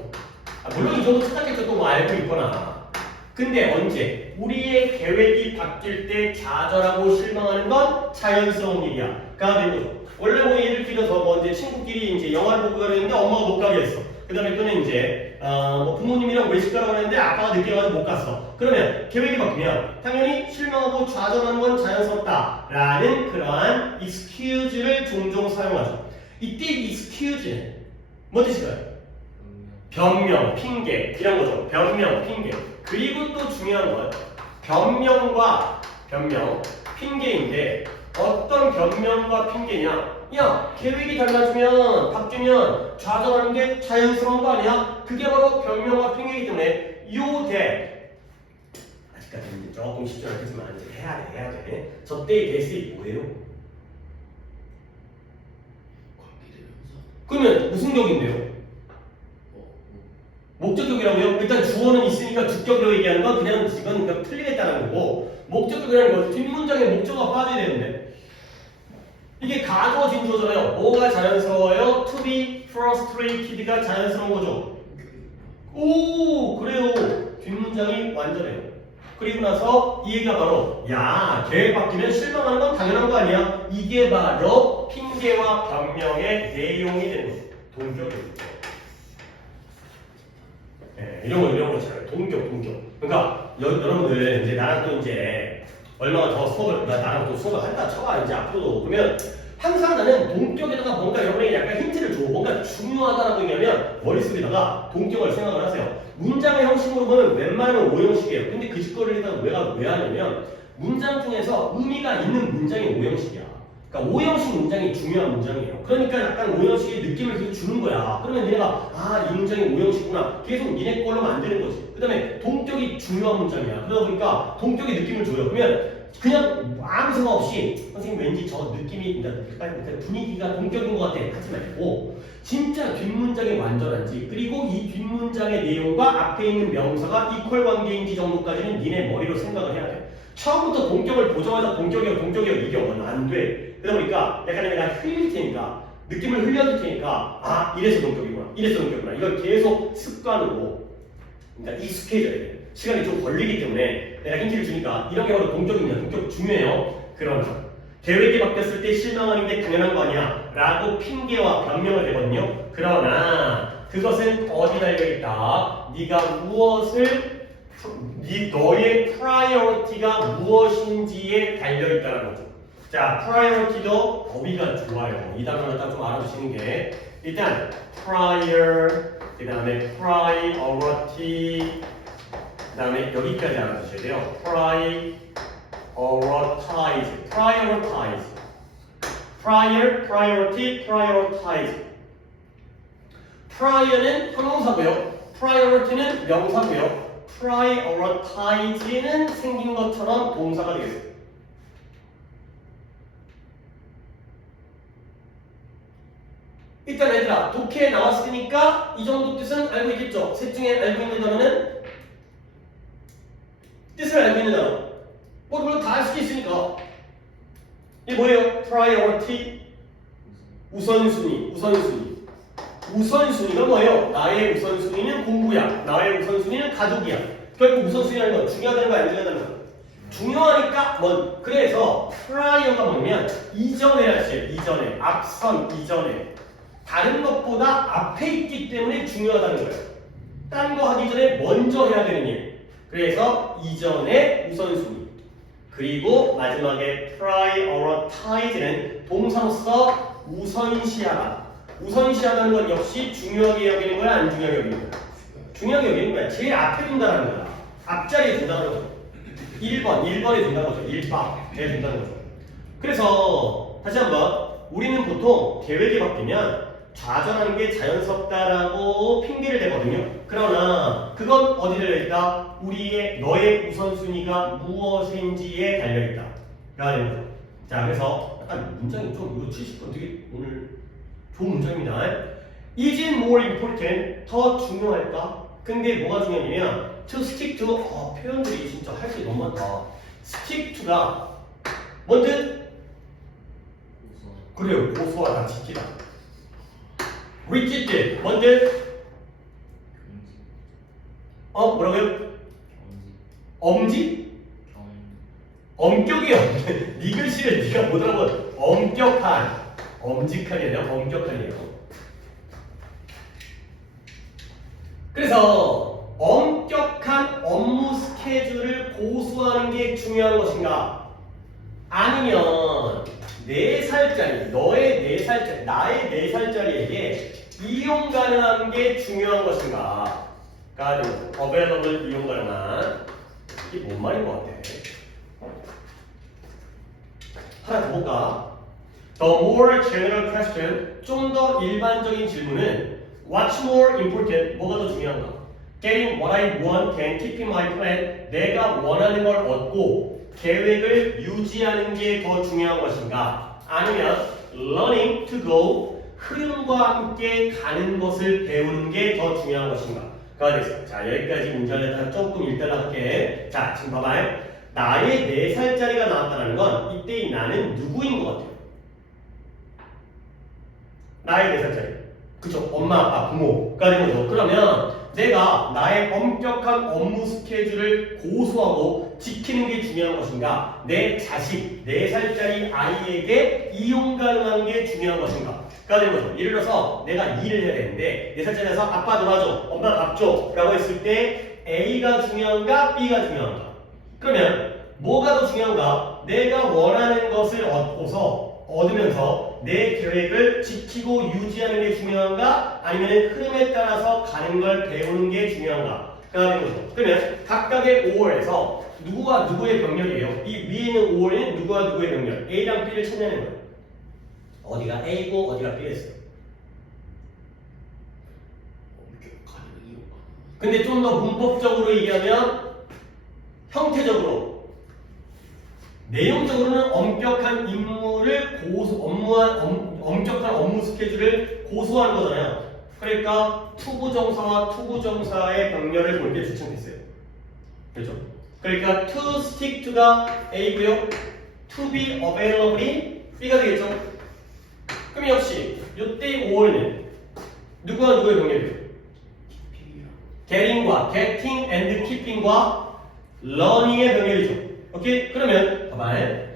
물론 이 정도 찾았겠죠. 또 뭐 알고 있거나. 근데 언제? 우리의 계획이 바뀔 때 좌절하고 실망하는 건 자연스러운 일이야. 가 되는 거죠. 원래 뭐 예를 들어서 뭐 이제 친구끼리 이제 영화를 보고 가려는데 엄마가 못 가게 했어. 그 다음에 또는 이제 뭐 부모님이랑 외식 가라고 했는데 아빠가 늦게 가서 못 갔어. 그러면 계획이 바뀌면 당연히 실망하고 좌절하는 건 자연스럽다라는 그러한 excuse를 종종 사용하죠. 이때 excuse는 뭐 뜻일까요? 변명, 핑계 이런 거죠. 변명, 핑계. 그리고 또 중요한 건 변명과 핑계인데 어떤 변명과 핑계냐? 야, 계획이 달라지면 바뀌면 좌절하는 게 자연스러운 거 아니야? 그게 바로 변명과 핑계이기 때문에 요대 아직까지는 조금 쉽지 않겠지만 이제 해야 돼. 저 때의 대수이 뭐예요? 관계대명사. 그러면 무슨 격인데요? 목적격이라고요? 일단 주어는 있으니까 주격으로 얘기하는 건 그냥 이건 그냥 틀리겠다는 거고 목적격이라는 건 뒷문장에 목적어가 빠져야 되는데 이게 가주어진 주어잖아요. 뭐가 자연스러워요? To be frustrated가 자연스러운 거죠. 오 그래요. 뒷문장이 완전해요. 그리고 나서 이 얘기가 바로 야 계획 바뀌면 실망하는 건 당연한 거 아니야? 이게 바로 핑계와 변명의 내용이 되는 거죠. 동격이죠. 네, 이런 거 있잖아요. 동격. 그러니까 여러분들 이제 나랑 또 이제 얼마나 더 수업을 나랑 또 수업을 한다 쳐봐 이제 앞으로도 그러면 항상 나는 동격에다가 뭔가 여러분에게 약간 힌트를 줘. 뭔가 중요하다라고 얘기하면 머릿속에다가 동격을 생각을 하세요. 문장의 형식으로 보면 웬만하면 오형식이에요. 근데 그 짓거리를 왜 하냐면 문장 중에서 의미가 있는 문장이 오형식이야. 그러니까 오형식 문장이 중요한 문장이에요. 그러니까 약간 오형식의 느낌을 계속 주는 거야. 그러면 얘네가 이 문장이 오형식구나. 계속 니네 걸로 만드는 거지. 그 다음에 동격이 중요한 문장이야. 그러다 보니까 동격의 느낌을 줘요. 그러면 그냥 아무 생각 없이 선생님 왠지 저 느낌이 그러니까 분위기가 동격인 것 같아 하지 말고 진짜 뒷문장이 완전한지 그리고 이 뒷문장의 내용과 앞에 있는 명사가 이퀄 관계인지 정도까지는 니네 머리로 생각을 해야 돼. 처음부터 동격을 보자마자 동격이요 이게 안 돼. 그러다 보니까 약간 내가 흘릴 테니까 느낌을 흘려줄 테니까 이래서 동격이구나 이걸 계속 습관으로 그러니까 익숙해져야 돼. 시간이 좀 걸리기 때문에 내가 힌트를 주니까 이런 게 바로 동격입니다. 동격 중요해요. 그러나 계획이 바뀌었을 때 실망하는 게 당연한 거 아니야 라고 핑계와 변명을 대거든요. 그러나 그것은 어디 달려있다. 네가 무엇을 너의 프라이어리티가 무엇인지에 달려있다는 거죠. 자, 프라이어리티도 어휘가 좋아요. 이 단어를 딱 좀 알아두시는 게 일단 prior 그 다음에 priority 그 다음에 여기까지 알아두셔야 돼요. prioritize prior, priority, prioritize prior는 형용사고요. priority는 명사고요. prioritize는 생긴 것처럼 동사가 되겠습니다. 일단 얘들아 독해에 나왔으니까 이 정도 뜻은 알고 있겠죠? 셋 중에 알고 있는 단어는 뜻을 알고 있는 단어 물론 다 알 수도 있으니까 이게 뭐예요? priority 우선순위가 뭐예요? 나의 우선순위는 공부야 나의 우선순위는 가족이야 결국 우선순위라는 건 중요하다는 거 안 중요하다는 거 중요하니까 그래서 prior가 뭐냐면 이전에 하실 이전에 앞선 이전에 다른 것보다 앞에 있기 때문에 중요하다는 거예요. 딴 거 하기 전에 먼저 해야 되는 일. 그래서 이전에 우선순위. 그리고 마지막에 prioritize는 동사로서 우선시하다. 우선시하다는 건 역시 중요하게 여기는 거야, 안 중요하게 여기는 거야? 중요하게 여기는 거야. 제일 앞에 둔다는 거야. 앞자리에 둔다는 거죠. 1번에 둔다는 거죠. 1박에 둔다는 거죠. 그래서 다시 한번 우리는 보통 계획이 바뀌면 좌절하는 게 자연스럽다라고 핑계를 대거든요. 그러나 그건 어디 달려있다? 너의 우선순위가 무엇인지에 달려있다. 가 되는 거죠. 자, 그래서 약간 문장이 좀 이거 70분 되게 오늘 좋은 문장입니다. Is it more important? 더 중요할까? 근데 뭐가 중요하냐면 to stick to 표현들이 진짜 할 수 너무 많다. stick to가 뭔지 그래요. 고소하다, 지키다. rigid 뭔지 뭐라고요? 엄지? 엄격이 없네. 네 글씨를 네가 못 알아본 엄격한 엄직한이 아니라 엄격한이에요. 그래서 엄격한 업무 스케줄을 고수하는 게 중요한 것인가? 아니면 4살짜리, 너의 4살짜리, 나의 4살짜리에게 이용 가능한 게 중요한 것인가? 가 available 이용 가능한 이게 뭔 말인 것 같아? 하나 더 볼까? The more general question, 좀 더 일반적인 질문은 What's more important? 뭐가 더 중요한가? Getting what I want and keeping my plan. 내가 원하는 걸 얻고 계획을 유지하는 게 더 중요한 것인가? 아니면 learning to go, 흐름과 함께 가는 것을 배우는 게 더 중요한 것인가? 가 되겠습니다. 자, 여기까지 문제를 갖다가 조금 읽도록 할게. 자, 지금 봐봐요. 나의 4살짜리가 나왔다는 건 이때 이 나는 누구인 것 같아요? 나의 4살짜리. 그쵸? 엄마, 아빠, 부모가 된 거죠. 그러면 내가 나의 엄격한 업무 스케줄을 고수하고 지키는 게 중요한 것인가? 내 자식, 4살짜리 아이에게 이용 가능한 게 중요한 것인가? 가 되는 거죠. 예를 들어서 내가 일을 해야 되는데 4살짜리라서 아빠 놀아줘, 엄마 밥 줘 라고 했을 때 A가 중요한가? B가 중요한가? 그러면 뭐가 더 중요한가? 내가 원하는 것을 얻고서 얻으면서 내 계획을 지키고 유지하는 게 중요한가? 아니면 흐름에 따라서 가는 걸 배우는 게 중요한가? 가 되는 거죠. 그러면 각각의 5월에서 누구와 누구의 병렬이에요? 이 위에 있는 5월은 누구와 누구의 병렬? A랑 B를 찾냐는 거예요. 어디가 A고 어디가 B였어요. 가리는 이유가 근데 좀 더 문법적으로 얘기하면 형태적으로 내용적으로는 엄격한 임무를 엄격한 업무 스케줄을 고수하는 거잖아요. 그러니까 투부정사와 투부정사의 병렬을 볼 때 추천했어요. 그렇죠? 그러니까 to stick to가 A고요. to be available이 B가 되겠죠? 그럼 역시 이때 5월은 누구와 누구의 병렬이에요? PP랑 getting과 getting and keeping과 learning의 병렬이죠. 오케이? 그러면 봐봐요.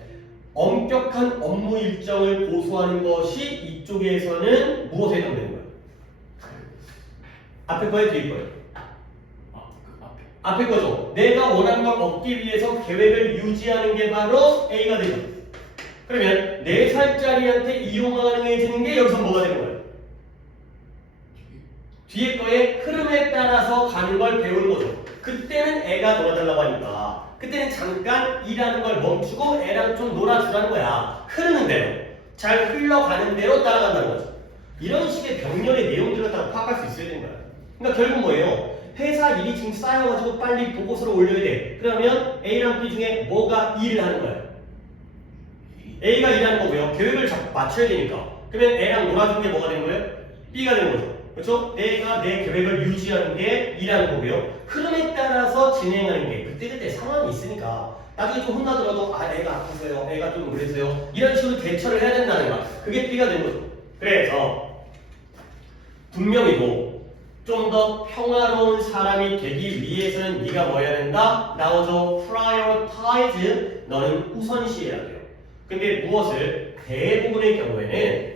엄격한 업무 일정을 고수하는 것이 이쪽에서는 무엇에 해당되는 거예요? 앞에 거에 뒤에 거예요? 그 앞에 앞에 거죠. 내가 원하는 걸 얻기 위해서 계획을 유지하는 게 바로 A가 되죠. 그러면 4살짜리한테 이용 가능해지는 게 여기서 뭐가 되는 거예요? 뒤에 거에 흐름에 따라서 가는 걸 배우는 거죠. 그때는 애가 놀아달라고 하니까 그때는 잠깐 일하는 걸 멈추고 애랑 좀 놀아주라는 거야. 흐르는 대로 잘 흘러가는 대로 따라간다는 거죠. 이런 식의 병렬의 내용들을 다 파악할 수 있어야 되는 거야. 그러니까 결국 뭐예요? 회사 일이 지금 쌓여가지고 빨리 보고서를 올려야 돼. 그러면 A랑 B 중에 뭐가 일을 하는 거야? A가 일하는 거고요. 계획을 맞춰야 되니까. 그러면 A랑 놀아주는 게 뭐가 되는 거예요? B가 되는 거죠. 그렇죠? 내가 내 계획을 유지하는 게 일하는 거고요. 흐름에 따라서 진행하는 게 그때그때 상황이 있으니까 나중에 좀 혼나더라도 아 애가 아프세요. 애가 좀 그래서요. 이런 식으로 대처를 해야 된다는 거야. 그게 B가 되는 거죠. 그래서 분명히도 좀 더 평화로운 사람이 되기 위해서는 네가 뭐 해야 된다? 나오죠. prioritize. 너는 우선시해야 돼요. 근데 무엇을? 대부분의 경우에는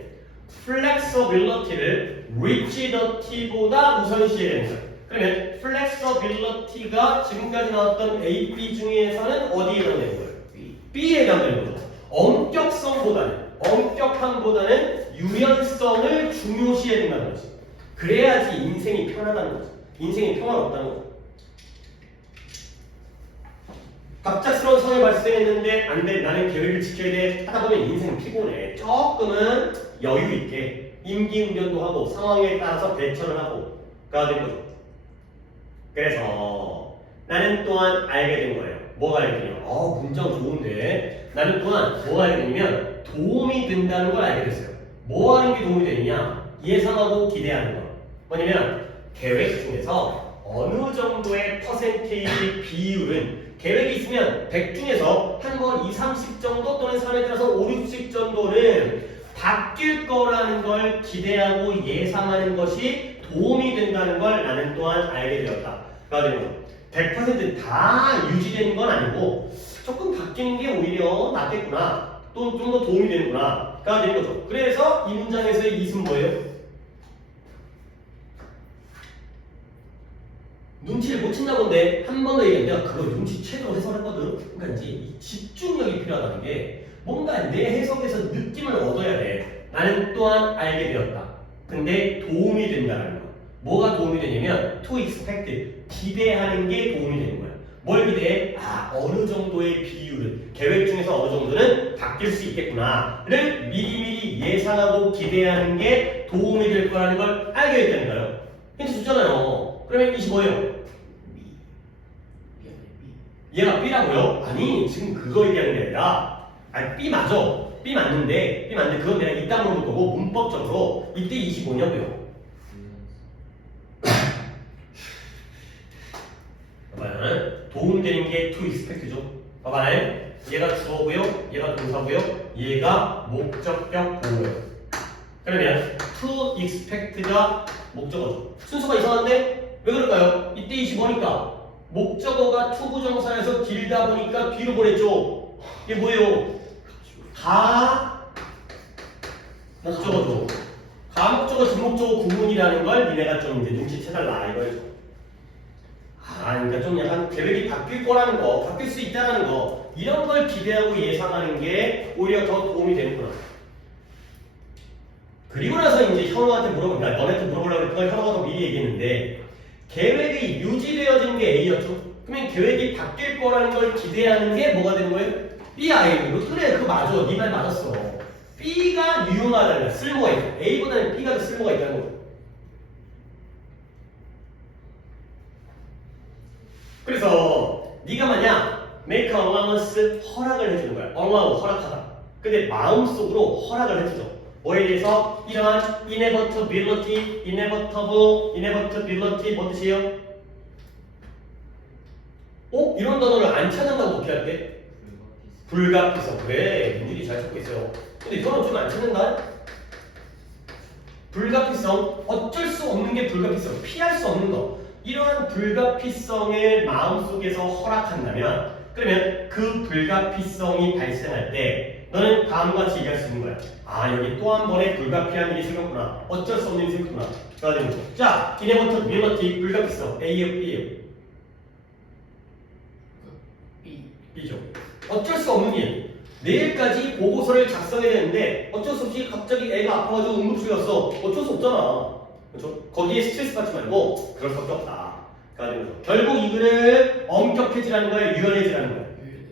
flexibility를 rigidity보다 우선시해야 되는 거예요. 그러면 flexibility가 지금까지 나왔던 A, B 중에서는 어디에 해당되는 거예요? B에 해당되는 거죠. 엄격함보다는 유연성을 중요시해야 된다는 거지. 그래야지 인생이 편하다는 거지. 인생이 평화롭다는 거지. 갑작스러운 상황이 발생했는데 안 돼, 나는 계획을 지켜야 돼 하다 보면 인생 피곤해. 조금은 여유 있게 임기응변도 하고 상황에 따라서 대처를 하고 가 된 거죠. 그래서 나는 또한 알게 된 거예요. 뭐가 알게 되냐? 문장 좋은데 나는 또한 뭐가 알게 되냐면 도움이 된다는 걸 알게 됐어요. 뭐 하는 게 도움이 되느냐? 예상하고 기대하는 거. 뭐냐면 계획 중에서 어느 정도의 퍼센테이지 비율은 계획이 있으면 100 중에서 한 번 2, 30 정도 또는 사람에 따라서 5, 60 정도는 바뀔 거라는 걸 기대하고 예상하는 것이 도움이 된다는 걸 나는 또한 알게 되었다. 그러니까 100%다 유지되는 건 아니고 조금 바뀌는 게 오히려 낫겠구나. 또 좀 더 도움이 되는구나. 가 되는 거죠. 그래서 이 문장에서의 이승 뭐예요? 눈치를 못 챘나 본데 한 번 더 얘기해. 내가 그걸 눈치채도록 해설했거든. 그러니까 이제 이 집중력이 필요하다는 게 뭔가 내 해석에서 느낌을 얻어야 돼. 나는 또한 알게 되었다. 근데 도움이 된다는 거. 뭐가 도움이 되냐면 to expect, 기대하는 게 도움이 되는 거야. 뭘 기대해? 어느 정도의 비율은 계획 중에서 어느 정도는 바뀔 수 있겠구나를 미리미리 예상하고 기대하는 게 도움이 될 거라는 걸 알게 됐다니까요. 힌트 줬잖아요. 그러면 이것이 뭐예요? 얘가 B라고요? 아니 지금 그거 얘기하는 게 아니라 B 맞아. B 맞는데 그건 내가 이따 물어볼 거고 문법적으로 이때 25냐고요. 봐봐요. 도움되는 게 to expect죠. 봐봐요. 얘가 주어고요. 얘가 동사고요. 얘가 목적격 보호예요. 그러면 to expect가 목적어죠. 순서가 이상한데 왜 그럴까요? 이때 25니까 목적어가 to 부정사에서 길다 보니까 뒤로 보냈죠. 이게 뭐예요? 가 목적어죠. 가 목적어, 주목적어 구분이라는 걸 니네가 좀 이제 눈치채달라 이거죠. 그러니까 좀 약간 계획이 바뀔 거라는 거, 바뀔 수 있다는 거 이런 걸 기대하고 예상하는 게 오히려 더 도움이 되는구나. 그리고 나서 이제 현우한테 그러니까 너네한테 물어보려고 했던 걸 현우가 더 미리 얘기했는데 계획이 유지되어진 게 A였죠. 그러면 계획이 바뀔 거라는 걸 기대하는 게 뭐가 되는 거예요? B 아이로. 그래, 그거 맞아. 네 말 맞았어. B가 유용하다는 거야. 쓸모가 있다. A보다는 B가 더 쓸모가 있다는 거죠. 그래서 네가 만약 make allowance 허락을 해주는 거야. allow 허락하다. 근데 마음속으로 허락을 해주죠. 뭐에 대해서? 이러한 inevitability, inevitability 뭐 뜻이에요? 이런 단어를 안 찾는다고 어떻게 할게? 불가피성. 그래, 민들이 잘 찾고 있어요. 근데 이거는 좀 안 찾는다? 불가피성, 어쩔 수 없는 게 불가피성, 피할 수 없는 거. 이러한 불가피성을 마음속에서 허락한다면 그러면 그 불가피성이 발생할 때 너는 다음과 같이 얘기할 수 있는 거야. 아, 여기 또 한 번의 불가피한 일이 생겼구나. 어쩔 수 없는 일이 생겼구나. 가 되는 거죠. 자, inevitability 불가피성 A예요, B예요? B죠. 어쩔 수 없는 일. 내일까지 보고서를 작성해야 되는데 어쩔 수 없이 갑자기 애가 아파가지고 응급실 갔어. 어쩔 수 없잖아. 그렇죠? 거기에 스트레스 받지 말고 그럴 수밖에 없다. 결국 이 글을 엄격해지라는 거야, 유연해지라는 거야.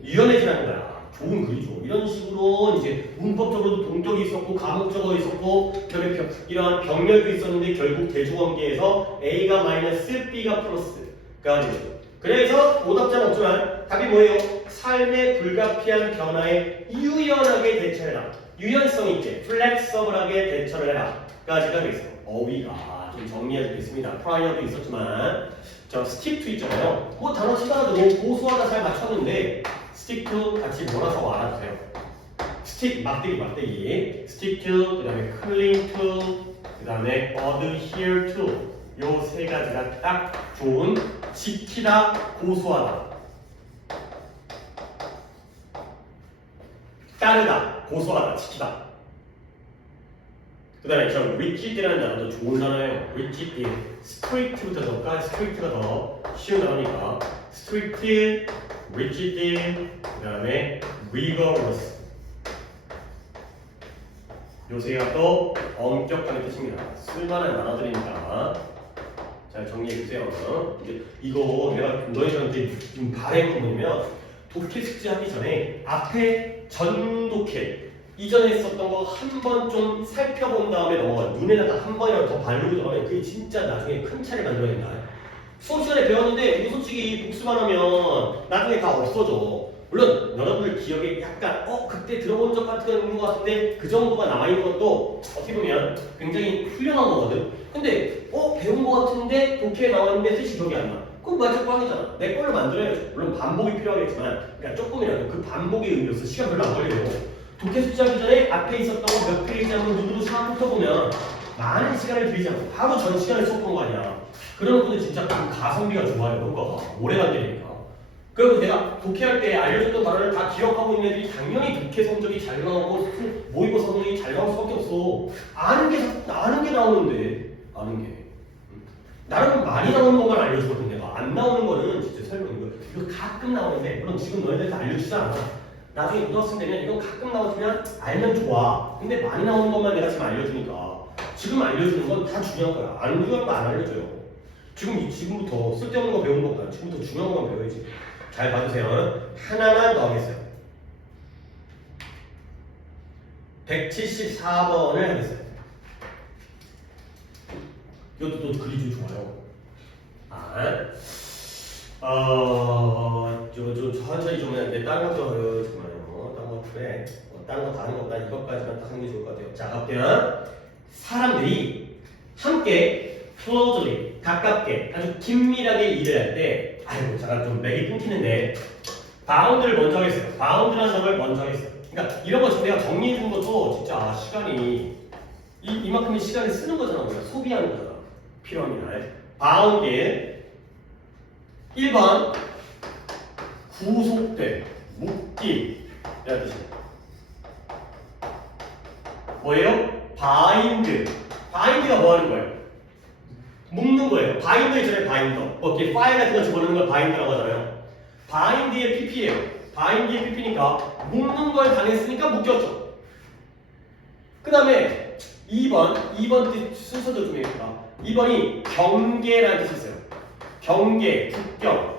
유연해지라는 거야. 좋은 글이죠. 이런 식으로 이제 문법적으로도 동격이 있었고 가목적어가 있었고 결국 이러한 병렬도 있었는데 결국 대조관계에서 A가 마이너스 B가 플러스가 되죠. 그래서 오답자는 없지만 답이 뭐예요? 삶의 불가피한 변화에 유연하게 대처해라. 유연성 있게, 플렉서블하게 대처를 해라. 까지가 되겠어요. 어휘가 좀 정리해주겠습니다. 프라이어도 있었지만 저 stick to 있잖아요. 뭐 단어 치더라도 고수하다 잘 맞췄는데 stick to 같이 몰아서 알아주세요. stick 막대기 stick to 그 다음에 cling to 그 다음에 adhere to 요 세 가지가 딱 좋은 지키다 고수하다 따르다 고수하다 지키다. 그 다음에 저 rigid라는 단어도 좋은 단어예요. rigid, strict부터 넣을까? strict가 더 쉬운 단어니까 strict, rigid, 그 다음에 rigorous 요 세 개가 또 엄격하게 뜻입니다. 쓸만한 단어들이니까 잘 정리해주세요. 이거 내가 너희들한테 좀 바라는 거 뭐냐면 독해 숙제하기 전에 앞에 전 독해 이전에 썼던 거 한 번 좀 살펴본 다음에 넘어가. 눈에다가 한 번이라도 더 바르고 들어가면 그게 진짜 나중에 큰 차를 만들어낸다. 수업 시간에 배웠는데 이거 솔직히 복습 안 하면 나중에 다 없어져. 물론 여러분들 기억에 약간 그때 들어본 적 같은 거 있는 것 같은데 그 정도가 남아있는 것도 어떻게 보면 굉장히 훌륭한 거거든. 근데 배운 거 같은데 독해에 나왔는데 뜻이 기억이 안 나. 그럼 완전 꽝이잖아. 내 걸로 만들어야지. 물론 반복이 필요하겠지만 그러니까 조금이라도 그 반복의 의미로서 시간 별로 안 걸려요. 독해 숙제하기 전에 앞에 있었던 거 몇 페이지 한번 눈으로 싹 훑어보면 많은 시간을 들이지 않고 바로 전 시간에 수업한 거 아니야. 그런 분들 진짜 가성비가 좋아요. 뭔가 오래 간다니까. 그리고 내가 독해할 때 알려줬던 단어를 다 기억하고 있는 애들이 당연히 독해 성적이 잘 나오고 모의고사 성적이 잘 나올 수밖에 없어. 아는 게 나오는데 아는 게 나름 많이 나오는 것만 알려주거든. 내가 안 나오는 거는 진짜 설명 이거 가끔 나오는데 물론 지금 너희들한테 알려주지 않아. 나중에 고등학생 되면 이건 가끔 나오지만 알면 좋아. 근데 많이 나오는 것만 내가 지금 알려주니까 지금 알려주는 건 다 중요한 거야. 안 중요한 거 안 알려줘요. 지금부터 쓸데없는 거 배우는 것보다 지금부터 중요한 것만 배워야지. 잘 봐주세요. 하나만 더 하겠어요. 174번을 하겠어요. 이것도 또 글이 좀 좋아요. 좀 천천히 좀 해야 돼. 다른 것도 잠깐만요. 다른 것 그래. 다른 거 다 하는 것보다 이것까지만 딱 하는 게 좋을 것 같아요. 자, 갈게요. 사람들이 함께 closely 가깝게 아주 긴밀하게 일을 할 때 아이고 잠깐 좀 맥이 끊기는데 바운드를 먼저 하겠어요. 바운드라는 점을 먼저 하겠어요. 그러니까 이런 거 내가 정리해 준 것도 진짜 시간이 이만큼의 시간을 쓰는 거잖아. 우리가 소비하는 거잖아. 필요합니다. 바운드 1번 구속돼 묶임 이라는 뜻이에요. 뭐예요? 바인드가 뭐 하는 거예요? 묶는 거예요. 바인더의 전에 바인더. 뭐 이렇게 파일 같은 거 집어넣는 걸 바인더라고 하잖아요. 바인드의 PP예요. 바인드의 PP니까 묶는 걸 당했으니까 묶였죠. 그 다음에 2번 뜻 순서도 좀 해볼까? 2번이 경계라는 뜻이 있어요. 경계, 국경.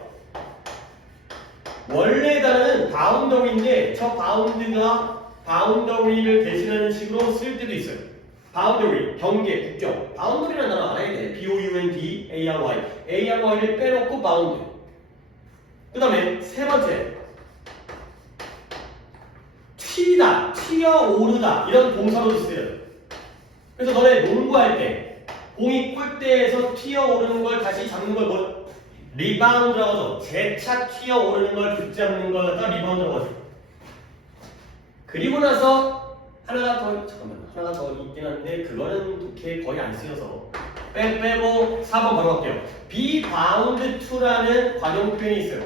원래 단어는 바운더리인데 저 바운드가 바운더리를 대신하는 식으로 쓸 때도 있어요. 바운더리, 경계, 국경. 바운더리라는 단어 알아야 돼. B-O-U-N-D-A-R-Y. A-R-Y를 빼놓고 바운드. 그 다음에 세 번째. 튀다, 튀어오르다 이런 동사로도 쓰여요. 그래서 너네 농구할 때 공이 골대에서 튀어오르는 걸 다시 잡는 걸 뭐? 리바운드라고 하죠. 재차 튀어오르는 걸 붙잡는 걸 갖다 리바운드라고 하죠. 그리고 나서 하나가 더 있긴 한데 그거는 그렇게 거의 안 쓰여서 빼고 4번 바로 갈게요. be bound to라는 관용 표현이 있어요.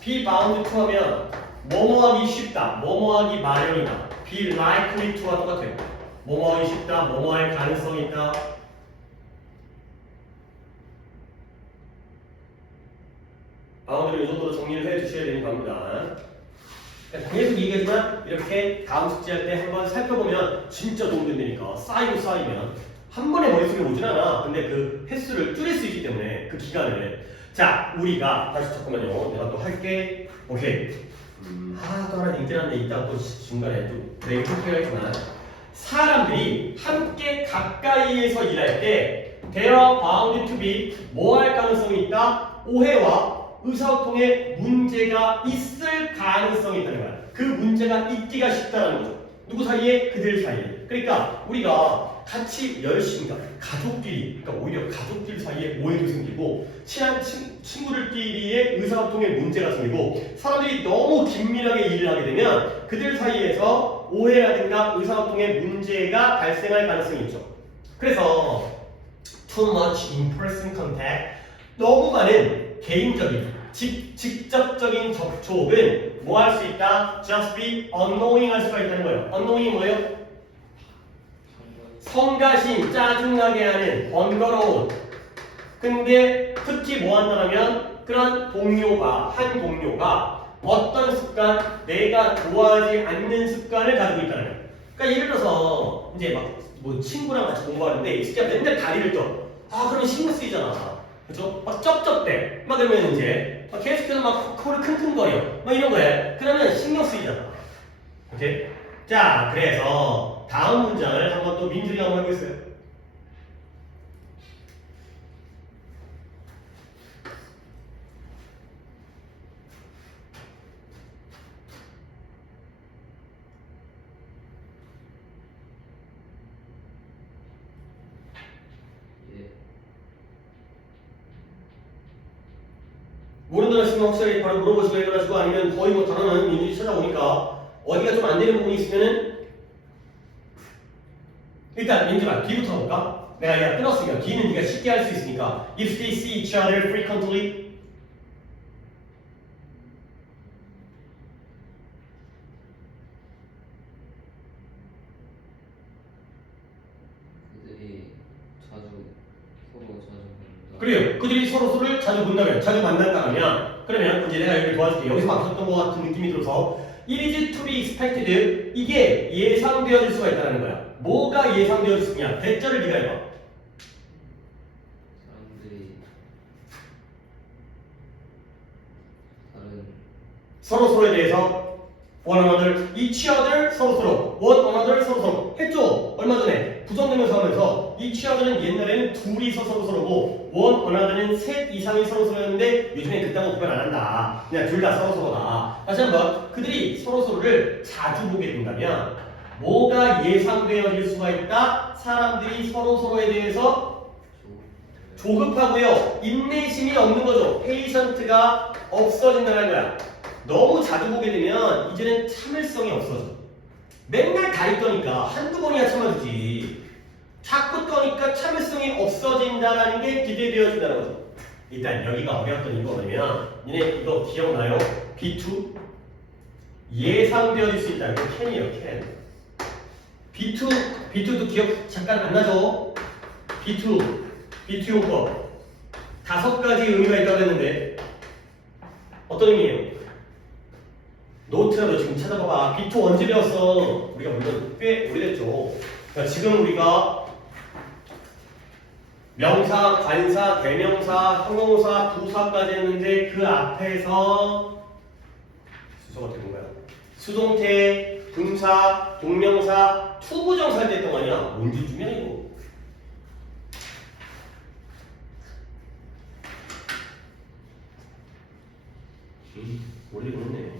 be bound to 하면 뭐뭐하기 쉽다, 뭐뭐하기 마련이다. be likely to와 똑같아요. 뭐뭐하기 쉽다, 뭐뭐할 가능성이 있다. 바운드를 이 정도로 정리를 해주셔야 되는 겁니다. 계속 얘기하지만 이렇게 다음 숙제할 때 한번 살펴보면 진짜 도움된다니까. 쌓이면 한 번에 머릿속에 오진 않아. 근데 그 횟수를 줄일 수 있기 때문에 그 기간을. 자, 우리가 다시 잠깐만요. 내가 또 할게. 오케이. 또 하나 얘기하는데 이따가 또 중간에 또 내가 설명하겠지만 사람들이 함께 가까이에서 일할 때 they are bound to be 뭐 할 가능성이 있다? 오해와 의사소통에 문제가 있을 가능성이 있다는 거야. 그 문제가 있기가 쉽다는 거죠. 누구 사이에? 그들 사이에. 그러니까 우리가 같이 열심히 가족끼리, 그러니까 오히려 가족들 사이에 오해도 생기고 친한 친구들끼리의 의사소통에 문제가 생기고 사람들이 너무 긴밀하게 일을 하게 되면 그들 사이에서 오해라든가 의사소통에 문제가 발생할 가능성이 있죠. 그래서 too much in-person contact, 너무 많은 개인적인 직접적인 접촉은 뭐 할 수 있다? just be annoying 할 수가 있다는 거예요. annoying 뭐예요? 성가신, 짜증나게 하는, 번거로운. 근데 특히 뭐 한다면 그런 한 동료가 어떤 습관, 내가 좋아하지 않는 습관을 가지고 있다는 거예요. 그러니까 예를 들어서 이제 막 뭐 친구랑 같이 공부하는데 진짜 맨날 다리를 쪄. 그러면 신경 쓰이잖아. 그죠? 막 쩝쩝대. 막 그러면 이제 계속해서 막 코를 킁킁거려. 막 이런 거에. 그러면 신경 쓰이잖아. 오케이? 자, 그래서 다음 문장을 한번 또 민준이가 한번 해보겠어요. 예. 모르는 거 있으면 확실하게 바로 물어보시고 해가지고 아니면 거의 뭐 단어는 민준이 찾아오니까 어디가 좀 안 되는 부분이 있으면은 일단 민준아 B부터 가볼까? 내가 얘가 끊었으니까 B는 네가 쉽게 할 수 있으니까 If they see each other frequently 그들이 서로 자주 만난다. 그래요. 그들이 서로를 자주 본다면 자주 만난다 하면 그러면 이제 내가 여기를 도와줄게. 여기서 막혔던 것 같은 느낌이 들어서 It is to be expected 이게 예상되어질 수가 있다는 거야. 뭐가 예상되어질 수 있냐? 대절을 네가 해봐. 사람들이 다른 서로에 대해서 one another, each other 서로 one another 서로 했죠? 얼마 전에 부정되면서 하면서 each other는 옛날에는 둘이서 서로고 one another는 셋 이상이 서로였는데 요즘에 그딴 거 구별 안 한다. 그냥 둘 다 서로다. 다시 한번 그들이 서로를 자주 보게 된다면 뭐가 예상되어질 수가 있다? 사람들이 서로에 대해서 조급하고요. 인내심이 없는 거죠. 페이션트가 없어진다는 거야. 너무 자주 보게 되면 이제는 참을성이 없어져. 맨날 다리 떠니까 한두 번이야 참아주지. 자꾸 떠니까 참을성이 없어진다는 게 기대되어진다는 거죠. 일단 여기가 어려웠던 이유가 뭐냐면 니네 이거 기억나요? B2 예상되어질 수 있다. 이거 can이에요. can. B2도 기억 잠깐 안 나죠? B2 용법 5가지 의미가 있다고 했는데 어떤 의미예요? 노트라도 지금 찾아봐봐. B2 언제 배웠어? 우리가 물론 꽤 오래됐죠. 그러니까 지금 우리가 명사, 관사, 대명사, 형용사, 부사까지 했는데 그 앞에서 수소가 되는 거야. 수동태, 분사, 동명사, 투부정사 할 때 했던 거 아니야? 뭔지 주면 이거. 원래 그렇네.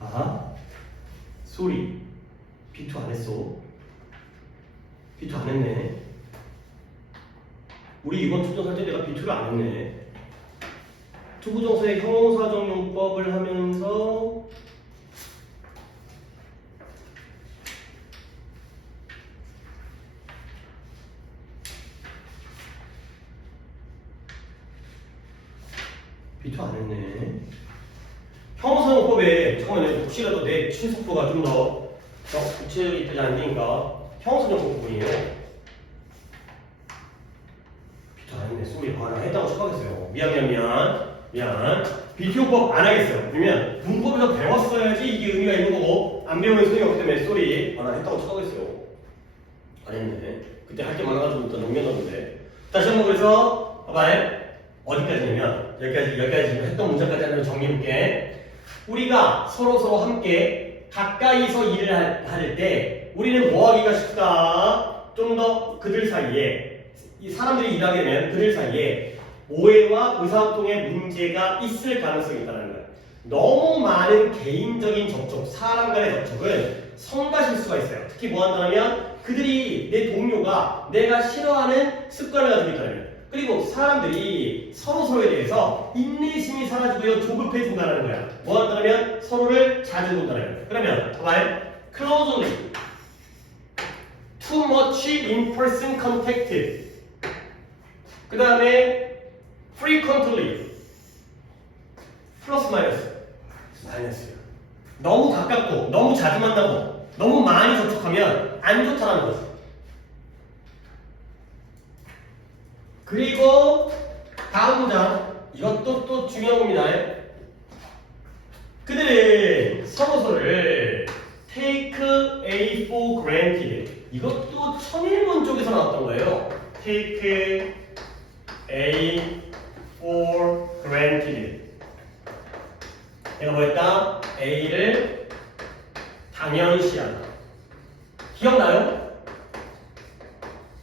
아, 소리. 비투 안 했어. 비투 안 했네. 우리 이번 투부정사 할 때 내가 비투를 안 했네. 투부정사의 형용사적 용법을 하면서 비투 안 했네. 형용사 용법에 잠깐만요. 혹시라도 내 친속도가 좀 더 구체적이 되지 않으니까 형용사 용법 부분이에요. 비투 안 했네. 쏘리. 나 했다고 척하겠어요. 미안. 비투용법 안 하겠어요. 왜냐면 문법에서 배웠어야지 이게 의미가 있는 거고 안 배우면 소용이 없기 때문에 쏘리. 나 했다고 척하겠어요. 안 했네. 그때 할 게 많아가지고 일단 넘겨놨는데. 다시 한번 그래서 봐봐요. 어디까지냐면 여기까지 했던 문장까지 하면 정리해볼게. 우리가 서로 함께 가까이서 일을 할 때 우리는 뭐 하기가 쉽다. 좀 더 그들 사이에 이 사람들이 일하게 되면 그들 사이에 오해와 의사소통의 문제가 있을 가능성이 있다는 거예요. 너무 많은 개인적인 접촉, 사람 간의 접촉은 성가 실수가 있어요. 특히 뭐 한다면 그들이 내 동료가 내가 싫어하는 습관을 가지고 있다는 거예요. 그리고 사람들이 서로에 대해서 인내심이 사라지고요 조급해진다는 거야. 뭐 한다면 서로를 자주 본다는 거야. 그러면 봐봐요. closely, too much in-person contact. 그 다음에 frequently, 플러스 마이너스. 너무 가깝고 너무 자주 만나고 너무 많이 접촉하면 안 좋다는 거죠. 그리고 다음 문장, 이것도 또 중요한 겁니다. 그들은 서로를 take A for granted. 이것도 천일문 쪽에서 나왔던 거예요. take A for granted. 내가 뭐 했다? A를 당연시한다. 기억나요?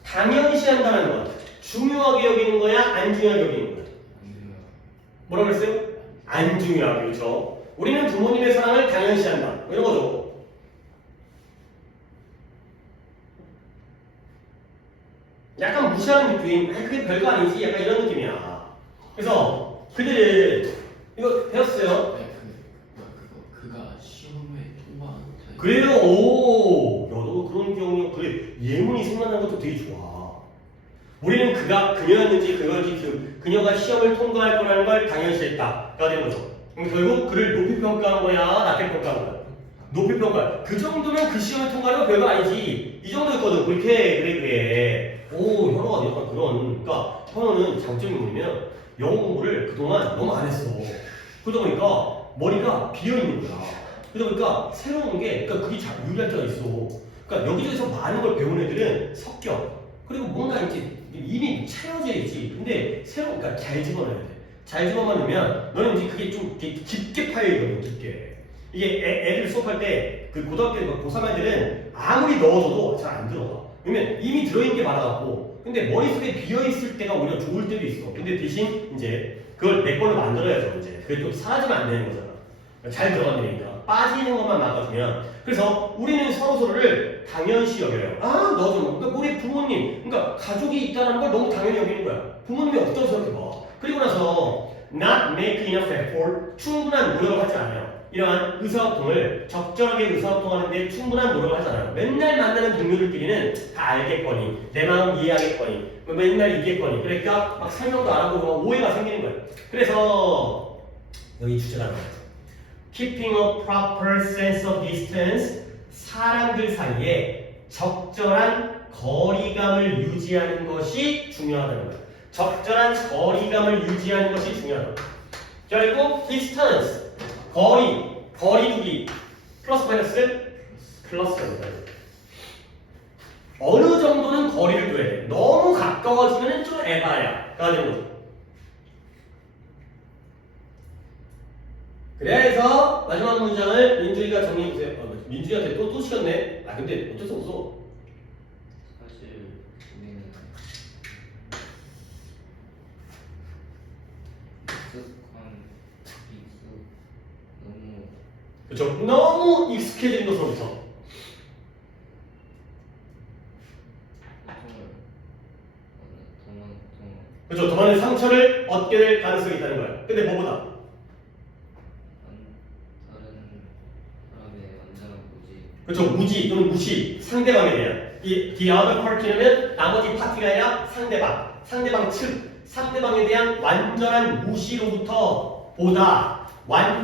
당연시한다는 건 중요하게 여기는 거야? 안 중요하게 여기는 거야? 뭐라고 그랬어요? 안 중요하게. 그렇죠? 우리는 부모님의 사랑을 당연시한다. 이런 거죠. 약간 무시하는 느낌. 그게 별거 아니지. 약간 이런 느낌이야. 그래서 그들은 이거 배웠어요. 네, 그가 시험에 통과한 타입. 그래요. 오, 너도 그런 경우 그래. 예문이 생각나는 것도 되게 좋아. 우리는 그녀였는지 그녀가 시험을 통과할 거라는 걸 당연시했다가 되는 거죠. 결국 그를 높이 평가한 거야, 낮게 평가한 거야? 높이 평가. 그 정도면 그 시험을 통과하는 거 별거 아니지. 이 정도였거든. 그래. 오, 현호가 약간 그런. 그러니까 현호는 장점이 뭐냐면 영어 공부를 그동안 너무 안 했어. 그러다 보니까 머리가 비어 있는 거야. 그러다 보니까 새로운 게, 그러니까 그게 잘 유리할 때가 있어. 그러니까 여기저기서 많은 걸 배운 애들은 섞여. 그리고 뭔가 이제 이미 채워져 있지. 근데 그러니까 잘 집어넣어야 돼. 잘 집어넣으면 너는 이제 그게 좀 깊게 파여있거든, 깊게. 이게 애들 수업할 때 그 고등학교 고3 애들은 아무리 넣어줘도 잘 안 들어가. 왜냐면 이미 들어있는 게 많아갖고. 근데 머릿속에 비어있을 때가 오히려 좋을 때도 있어. 근데 대신 이제 그걸 내 걸로 만들어야죠, 이제. 그게 또 사라지면 안 되는 거잖아. 잘 들어간다니까. 빠지는 것만 막아주면. 그래서 우리는 서로를 당연시 여겨요. 아, 너 좀. 그러니까 우리 부모님, 그러니까 가족이 있다는 걸 너무 당연히 여기는 거야. 부모님이 없다고 생각해봐. 그리고 나서 not make enough effort, 충분한 노력을 하지 않아요. 이러한 의사소통을 적절하게 의사소통하는 데 충분한 노력을 하잖아요. 맨날 만나는 동료들끼리는 다 알겠거니 내 마음 이해하겠거니 맨날 이겠거니 그러니까 막 설명도 안 하고 막 오해가 생기는 거예요. 그래서 여기 주제가 나와요. Keeping a proper sense of distance 사람들 사이에 적절한 거리감을 유지하는 것이 중요하다는 거예요. 적절한 거리감을 유지하는 것이 중요하다. 결국 distance 거리두기 플러스 마이너스 플러스입니다. 어느 정도는 거리를 둬야 돼. 너무 가까워지면 좀 에바야가 되는 거죠. 그래서 마지막 문장을 민주이가 정리해보세요. 민주이한테 또 시켰네. 아 근데 어쩔 수 없어. 사실 우리는 너무 그렇죠. 너무 익숙해진 것으로부터. 그렇죠. 더 많은 상처를 얻게 될 가능성이 있다는 거야. 근데 뭐보다? 다른 사람의 완전한 무지. 그렇죠. 무지 또는 무시. 상대방에 대한. 이 the other party는 나머지 파티가 아니라 상대방 측. 상대방에 대한 완전한 무시로부터 보다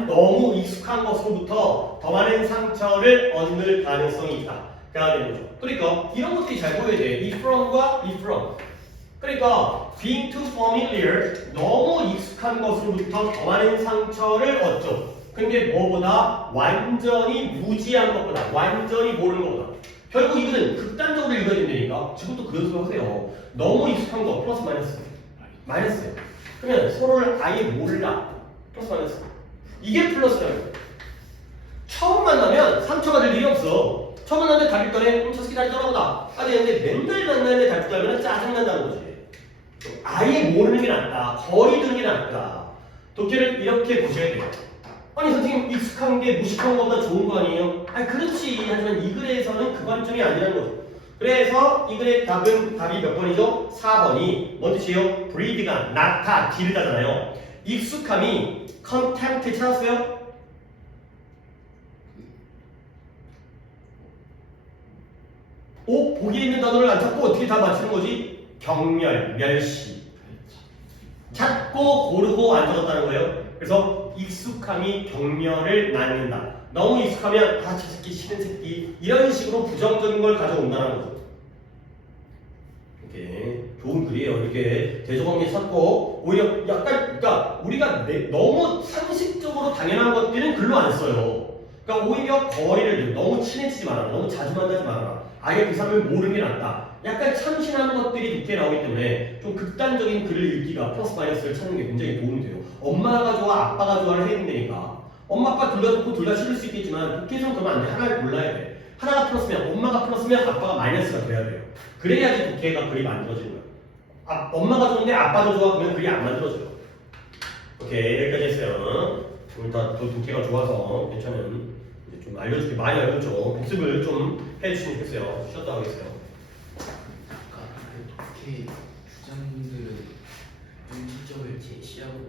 너무 익숙한 것으로부터 더 많은 상처를 얻을 가능성이 있다. 가 되는 거죠. 그러니까 이런 것들이 잘 보여야 돼. be from과 be from. 그러니까 being too familiar 너무 익숙한 것으로부터 더 많은 상처를 얻죠. 근데 뭐보다 완전히 무지한 것보다 완전히 모르는 것보다 결국 이거는 극단적으로 읽어야 된다니까. 지금부터 그 연습을 하세요. 너무 익숙한 거 플러스 마이너스예요. 그러면 서로를 아예 몰라 플러스 마이너스. 이게 플러스라는 거예요. 처음 만나면 상처받을 일이 없어. 처음 만났는데 달릴 거네? 저 새끼 다리 떠나보다. 아, 근데 맨날 만나는데 달릴 거면 짜증난다는 거지. 아예 모르는 게 낫다. 거리 두는 게 낫다. 독해를 이렇게 보셔야 돼요. 아니 선생님 익숙한 게 무식한 것보다 좋은 거 아니에요? 아니 그렇지. 하지만 이 글에서는 그 관점이 아니라는 거죠. 그래서 이 글의 답이 몇 번이죠? 4번이 뭔 뜻이에요? breed가 낳다, 기르다잖아요. 익숙함이 contempt 찾았어요? 보기에 있는 단어를 안 찾고 어떻게 다 맞추는 거지? 경멸, 멸시. 찾고 고르고 안 적었다는 거예요. 그래서 익숙함이 경멸을 낳는다. 너무 익숙하면 저 새끼 싫은 새끼 이런 식으로 부정적인 걸 가져온다는 거죠. 이렇게 좋은 글이에요. 이렇게 대조관계 찾고 오히려 약간 그러니까 우리가 너무 상식적으로 당연한 것들은 글로 안 써요. 그러니까 오히려 거리를 너무 친해지지 말아라. 너무 자주 만나지 말아라. 아예 그 사람을 모르는 게 낫다. 약간 참신한 것들이 높게 나오기 때문에 좀 극단적인 글을 읽기가 플러스 마이너스를 찾는 게 굉장히 도움이 돼요. 엄마가 좋아, 아빠가 좋아를 해야 된다니까. 엄마, 아빠 둘 다 좋고 둘 다 싫을 수 있겠지만 독해서는 그러면 안 돼. 하나를 골라야 돼. 하나가 플러스면 엄마가 플러스면 아빠가 마이너스가 돼야 돼요. 그래야지 독해가 글이 만들어지는 거예요. 엄마가 좋은데 아빠도 좋아 그러면 글이 안 만들어져요. 오케이 여기까지 했어요. 오늘 다 독해가 좋아서 괜찮은 이제 좀 알려줄게 많이 알려줬죠. 복습을 좀 해주시면 좋겠어요. 쉬었다 하겠어요. 독해 주장들은 문제점을 제시하고